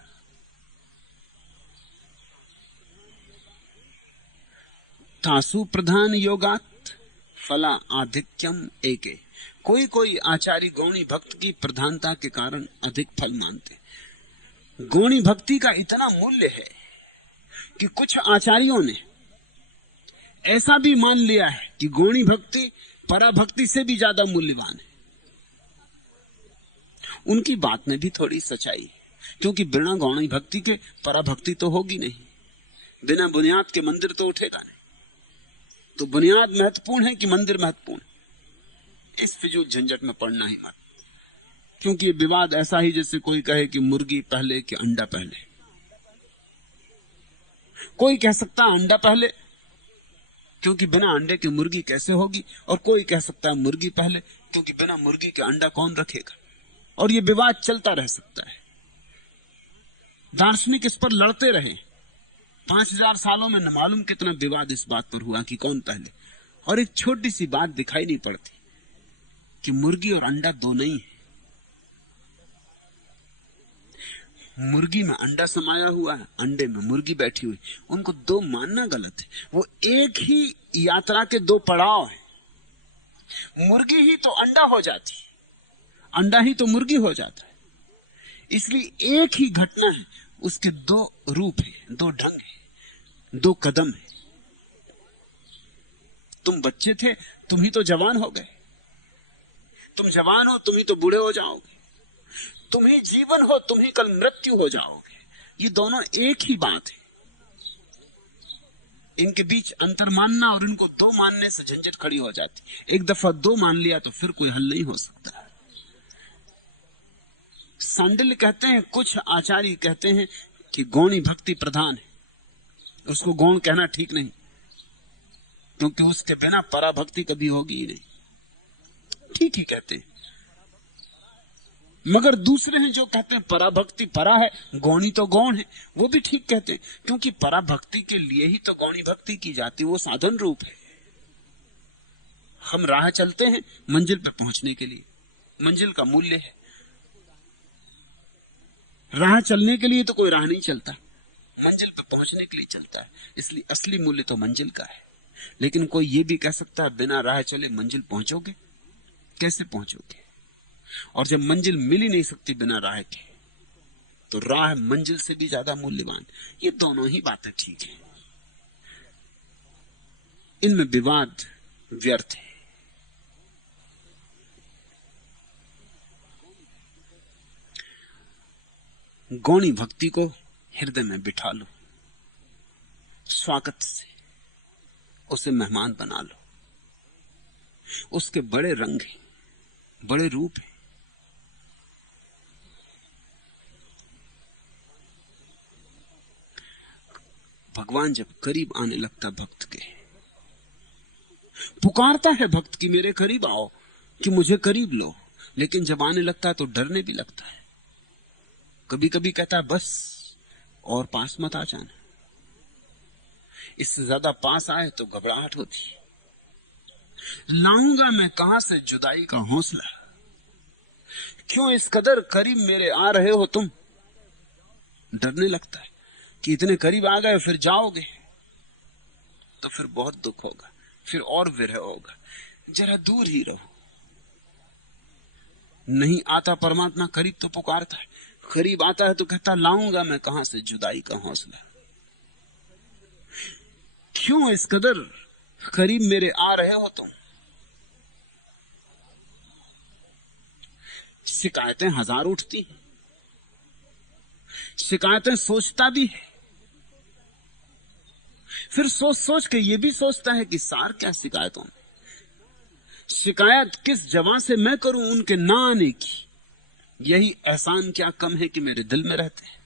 तासु प्रधान योगात फला आधिक्यम एके। कोई कोई आचार्य गौणी भक्त की प्रधानता के कारण अधिक फल मानते। गौणी भक्ति का इतना मूल्य है कि कुछ आचार्यों ने ऐसा भी मान लिया है कि गौणी भक्ति पराभक्ति से भी ज्यादा मूल्यवान है। उनकी बात में भी थोड़ी सच्चाई है, क्योंकि बिना गौणी भक्ति के पराभक्ति तो होगी नहीं, बिना बुनियाद के मंदिर तो उठेगा नहीं। तो बुनियाद महत्वपूर्ण है कि मंदिर महत्वपूर्ण? इस फिजूल झंझट में पड़ना ही मत, क्योंकि ये विवाद ऐसा ही जैसे कोई कहे कि मुर्गी पहले कि अंडा पहले। कोई कह सकता है अंडा पहले, क्योंकि बिना अंडे के मुर्गी कैसे होगी, और कोई कह सकता है मुर्गी पहले, क्योंकि बिना मुर्गी के अंडा कौन रखेगा। और ये विवाद चलता रह सकता है। दार्शनिक इस पर लड़ते रहे। 5000 सालों में न मालूम कितना विवाद इस बात पर हुआ कि कौन पहले। और एक छोटी सी बात दिखाई नहीं पड़ती कि मुर्गी और अंडा दो नहीं है। मुर्गी में अंडा समाया हुआ है, अंडे में मुर्गी बैठी हुई। उनको दो मानना गलत है। वो एक ही यात्रा के दो पड़ाव हैं। मुर्गी ही तो अंडा हो जाती, अंडा ही तो मुर्गी हो जाता है। इसलिए एक ही घटना है, उसके दो रूप हैं, दो ढंग हैं, दो कदम हैं। तुम बच्चे थे, तुम ही तो जवान हो गए। तुम जवान हो, तुम ही तो बूढ़े हो जाओगे। तुम ही जीवन हो, तुम ही कल मृत्यु हो जाओगे। ये दोनों एक ही बात है। इनके बीच अंतर मानना और इनको दो मानने से झंझट खड़ी हो जाती। एक दफा दो मान लिया तो फिर कोई हल नहीं हो सकता। सांडिल्य कहते हैं, कुछ आचार्य कहते हैं कि गौणी भक्ति प्रधान है। उसको गौण कहना ठीक नहीं, क्योंकि उसके बिना पराभक्ति कभी होगी ही नहीं। ठीक ही कहते हैं। मगर दूसरे हैं जो कहते हैं पराभक्ति परा है, गौणी तो गौण है। वो भी ठीक कहते हैं, क्योंकि पराभक्ति के लिए ही तो गौणी भक्ति की जाती, वो साधन रूप है। हम राह चलते हैं मंजिल पे पहुंचने के लिए, मंजिल का मूल्य है। राह चलने के लिए तो कोई राह नहीं चलता, मंजिल पे पहुंचने के लिए चलता है। इसलिए असली मूल्य तो मंजिल का है। लेकिन कोई ये भी कह सकता है बिना राह चले मंजिल पहुंचोगे? कैसे पहुंचोगे? और जब मंजिल मिल ही नहीं सकती बिना राह के, तो राह मंजिल से भी ज्यादा मूल्यवान। ये दोनों ही बातें ठीक है, इनमें विवाद व्यर्थ है। गौणी भक्ति को हृदय में बिठा लो, स्वागत से उसे मेहमान बना लो। उसके बड़े रंग हैं, बड़े रूप हैं। भगवान जब करीब आने लगता भक्त के, पुकारता है भक्त की मेरे करीब आओ, कि मुझे करीब लो, लेकिन जब आने लगता है तो डरने भी लगता है। कभी कभी कहता है बस और पास मत आ जाना। इससे ज्यादा पास आए तो घबराहट होती। लाऊंगा मैं कहां से जुदाई का हौसला, क्यों इस कदर करीब मेरे आ रहे हो तुम। डरने लगता है कि इतने करीब आ गए, फिर जाओगे तो फिर बहुत दुख होगा, फिर और विरह होगा। जरा दूर ही रहो। नहीं आता परमात्मा करीब तो पुकारता है, करीब आता है तो कहता लाऊंगा मैं कहां से जुदाई का हौसला। क्यों इस कदर करीब मेरे आ रहे हो तुम। शिकायतें हजार उठती हैं, शिकायतें सोचता भी है, फिर सोच सोच के ये भी सोचता है कि सार क्या शिकायतों में। शिकायत किस जवां से मैं करूं उनके ना आने की, यही एहसान क्या कम है कि मेरे दिल में रहते हैं।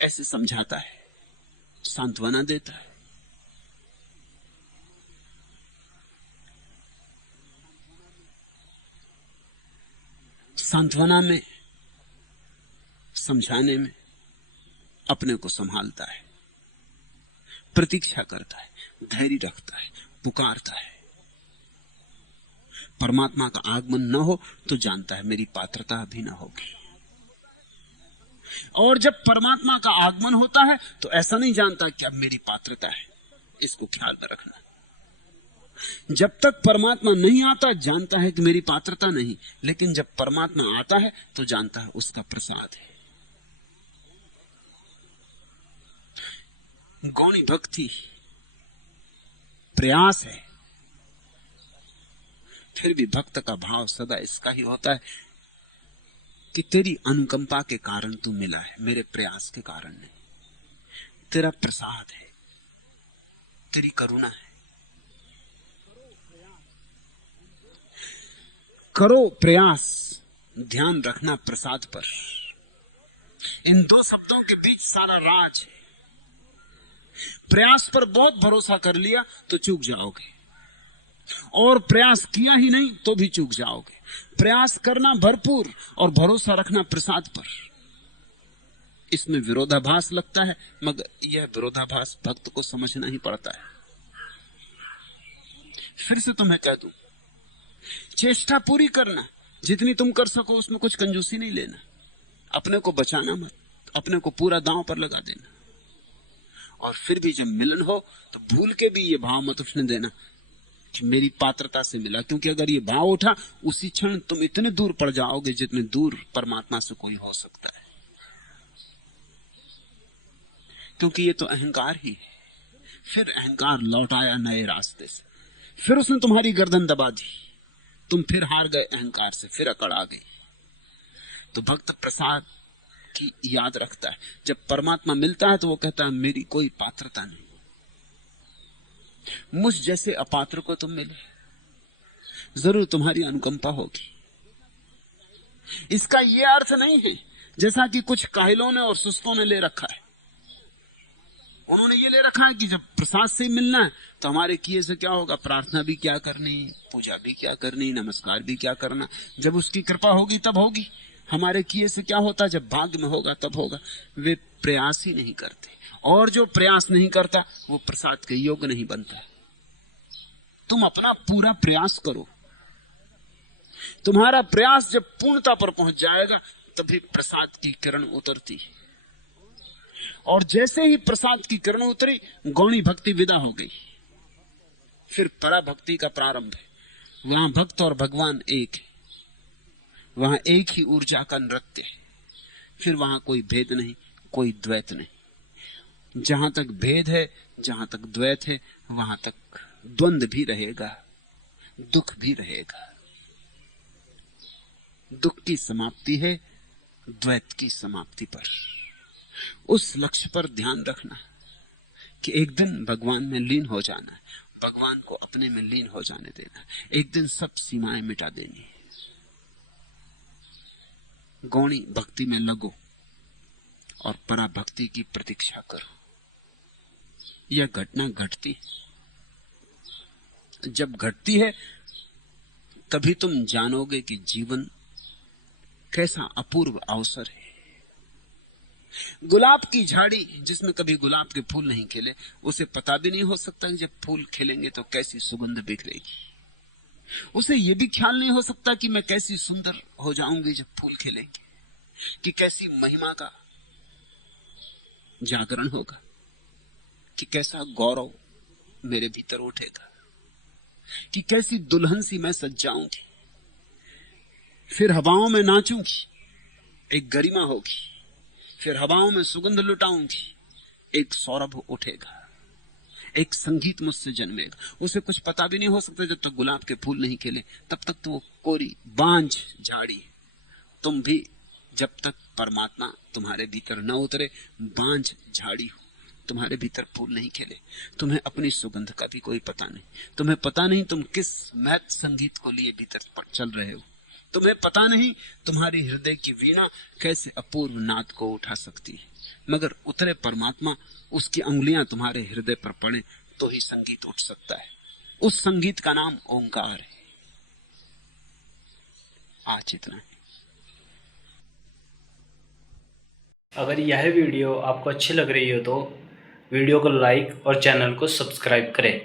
ऐसे समझाता है, सांत्वना देता है। सांत्वना में, समझाने में अपने को संभालता है, प्रतीक्षा करता है, धैर्य रखता है, पुकारता है। परमात्मा का आगमन न हो तो जानता है मेरी पात्रता अभी न होगी। और जब परमात्मा का आगमन होता है तो ऐसा नहीं जानता कि अब मेरी पात्रता है। इसको ख्याल में रखना। जब तक परमात्मा नहीं आता जानता है कि मेरी पात्रता नहीं, लेकिन जब परमात्मा आता है तो जानता है उसका प्रसाद है। गौणी भक्ति प्रयास है, फिर भी भक्त का भाव सदा इसका ही होता है कि तेरी अनुकंपा के कारण तू मिला है, मेरे प्रयास के कारण नहीं। तेरा प्रसाद है, तेरी करुणा है। करो प्रयास, ध्यान रखना प्रसाद पर। इन दो शब्दों के बीच सारा राज है। प्रयास पर बहुत भरोसा कर लिया तो चूक जाओगे, और प्रयास किया ही नहीं तो भी चूक जाओगे। प्रयास करना भरपूर और भरोसा रखना प्रसाद पर। इसमें विरोधाभास लगता है, मगर यह विरोधाभास भक्त को समझना ही पड़ता है। फिर से तुम्हें कह दूं, चेष्टा पूरी करना, जितनी तुम कर सको उसमें कुछ कंजूसी नहीं लेना। अपने को बचाना मत, अपने को पूरा दांव पर लगा देना। और फिर भी जब मिलन हो तो भूल के भी ये भाव मत उठने देना कि मेरी पात्रता से मिला, क्योंकि अगर ये भाव उठा उसी क्षण तुम इतने दूर पड़ जाओगे जितने दूर परमात्मा से कोई हो सकता है। क्योंकि ये तो अहंकार ही है। फिर अहंकार लौट आया नए रास्ते से, फिर उसने तुम्हारी गर्दन दबा दी, तुम फिर हार गए अहंकार से, फिर अकड़ आ गई। तो भक्त प्रसाद की याद रखता है। जब परमात्मा मिलता है तो वो कहता है मेरी कोई पात्रता नहीं, मुझ जैसे अपात्र को तुम मिले, जरूर तुम्हारी अनुकंपा होगी। इसका यह अर्थ नहीं है जैसा कि कुछ काहिलों ने और सुस्तों ने ले रखा है। उन्होंने ये ले रखा है कि जब प्रसाद से मिलना है तो हमारे किए से क्या होगा, प्रार्थना भी क्या करनी, पूजा भी क्या करनी, नमस्कार भी क्या करना, जब उसकी कृपा होगी तब होगी। हमारे किए से क्या होता, जब भाग्य में होगा तब होगा। वे प्रयास ही नहीं करते, और जो प्रयास नहीं करता वो प्रसाद के योग्य नहीं बनता। तुम अपना पूरा प्रयास करो, तुम्हारा प्रयास जब पूर्णता पर पहुंच जाएगा तभी प्रसाद की किरण उतरती है। और जैसे ही प्रसाद की किरण उतरी, गौणी भक्ति विदा हो गई, फिर परा भक्ति का प्रारंभ है। वहां भक्त और भगवान एक है, वहां एक ही ऊर्जा का नृत्य है। फिर वहां कोई भेद नहीं, कोई द्वैत नहीं। जहां तक भेद है, जहां तक द्वैत है, वहां तक द्वंद्व भी रहेगा, दुख भी रहेगा। दुख की समाप्ति है द्वैत की समाप्ति पर। उस लक्ष्य पर ध्यान रखना कि एक दिन भगवान में लीन हो जाना है, भगवान को अपने में लीन हो जाने देना, एक दिन सब सीमाएं मिटा देनी है। गौणी भक्ति में लगो और परा भक्ति की प्रतीक्षा करो। यह घटना घटती है, जब घटती है तभी तुम जानोगे कि जीवन कैसा अपूर्व अवसर है। गुलाब की झाड़ी जिसमें कभी गुलाब के फूल नहीं खिले, उसे पता भी नहीं हो सकता कि जब फूल खिलेंगे तो कैसी सुगंध बिखरेगी। उसे यह भी ख्याल नहीं हो सकता कि मैं कैसी सुंदर हो जाऊंगी जब फूल खिलेंगे, कि कैसी महिमा का जागरण होगा, कि कैसा गौरव मेरे भीतर उठेगा, कि कैसी दुल्हन सी मैं सज जाऊंगी, फिर हवाओं में नाचूंगी, एक गरिमा होगी, फिर हवाओं में सुगंध लुटाऊंगी, एक सौरभ उठेगा, एक संगीत मुझसे जन्मेगा। उसे कुछ पता भी नहीं हो सकता जब तक गुलाब के फूल नहीं खिले, तब तक तो वो कोरी बांझ झाड़ी। तुम भी जब तक परमात्मा तुम्हारे भीतर न उतरे बांझ झाड़ी हो, तुम्हारे भीतर फूल नहीं खिले, तुम्हें अपनी सुगंध का भी कोई पता नहीं। तुम्हें पता नहीं तुम किस महत संगीत को लिए भीतर चल रहे हो। तुम्हें पता नहीं तुम्हारी हृदय की वीणा कैसे अपूर्व नाद को उठा सकती है। मगर उतरे परमात्मा, उसकी अंगुलियां तुम्हारे हृदय पर पड़े तो ही संगीत उठ सकता है। उस संगीत का नाम ओंकार है। आज इतना है। अगर यह वीडियो आपको अच्छी लग रही हो तो वीडियो को लाइक और चैनल को सब्सक्राइब करें।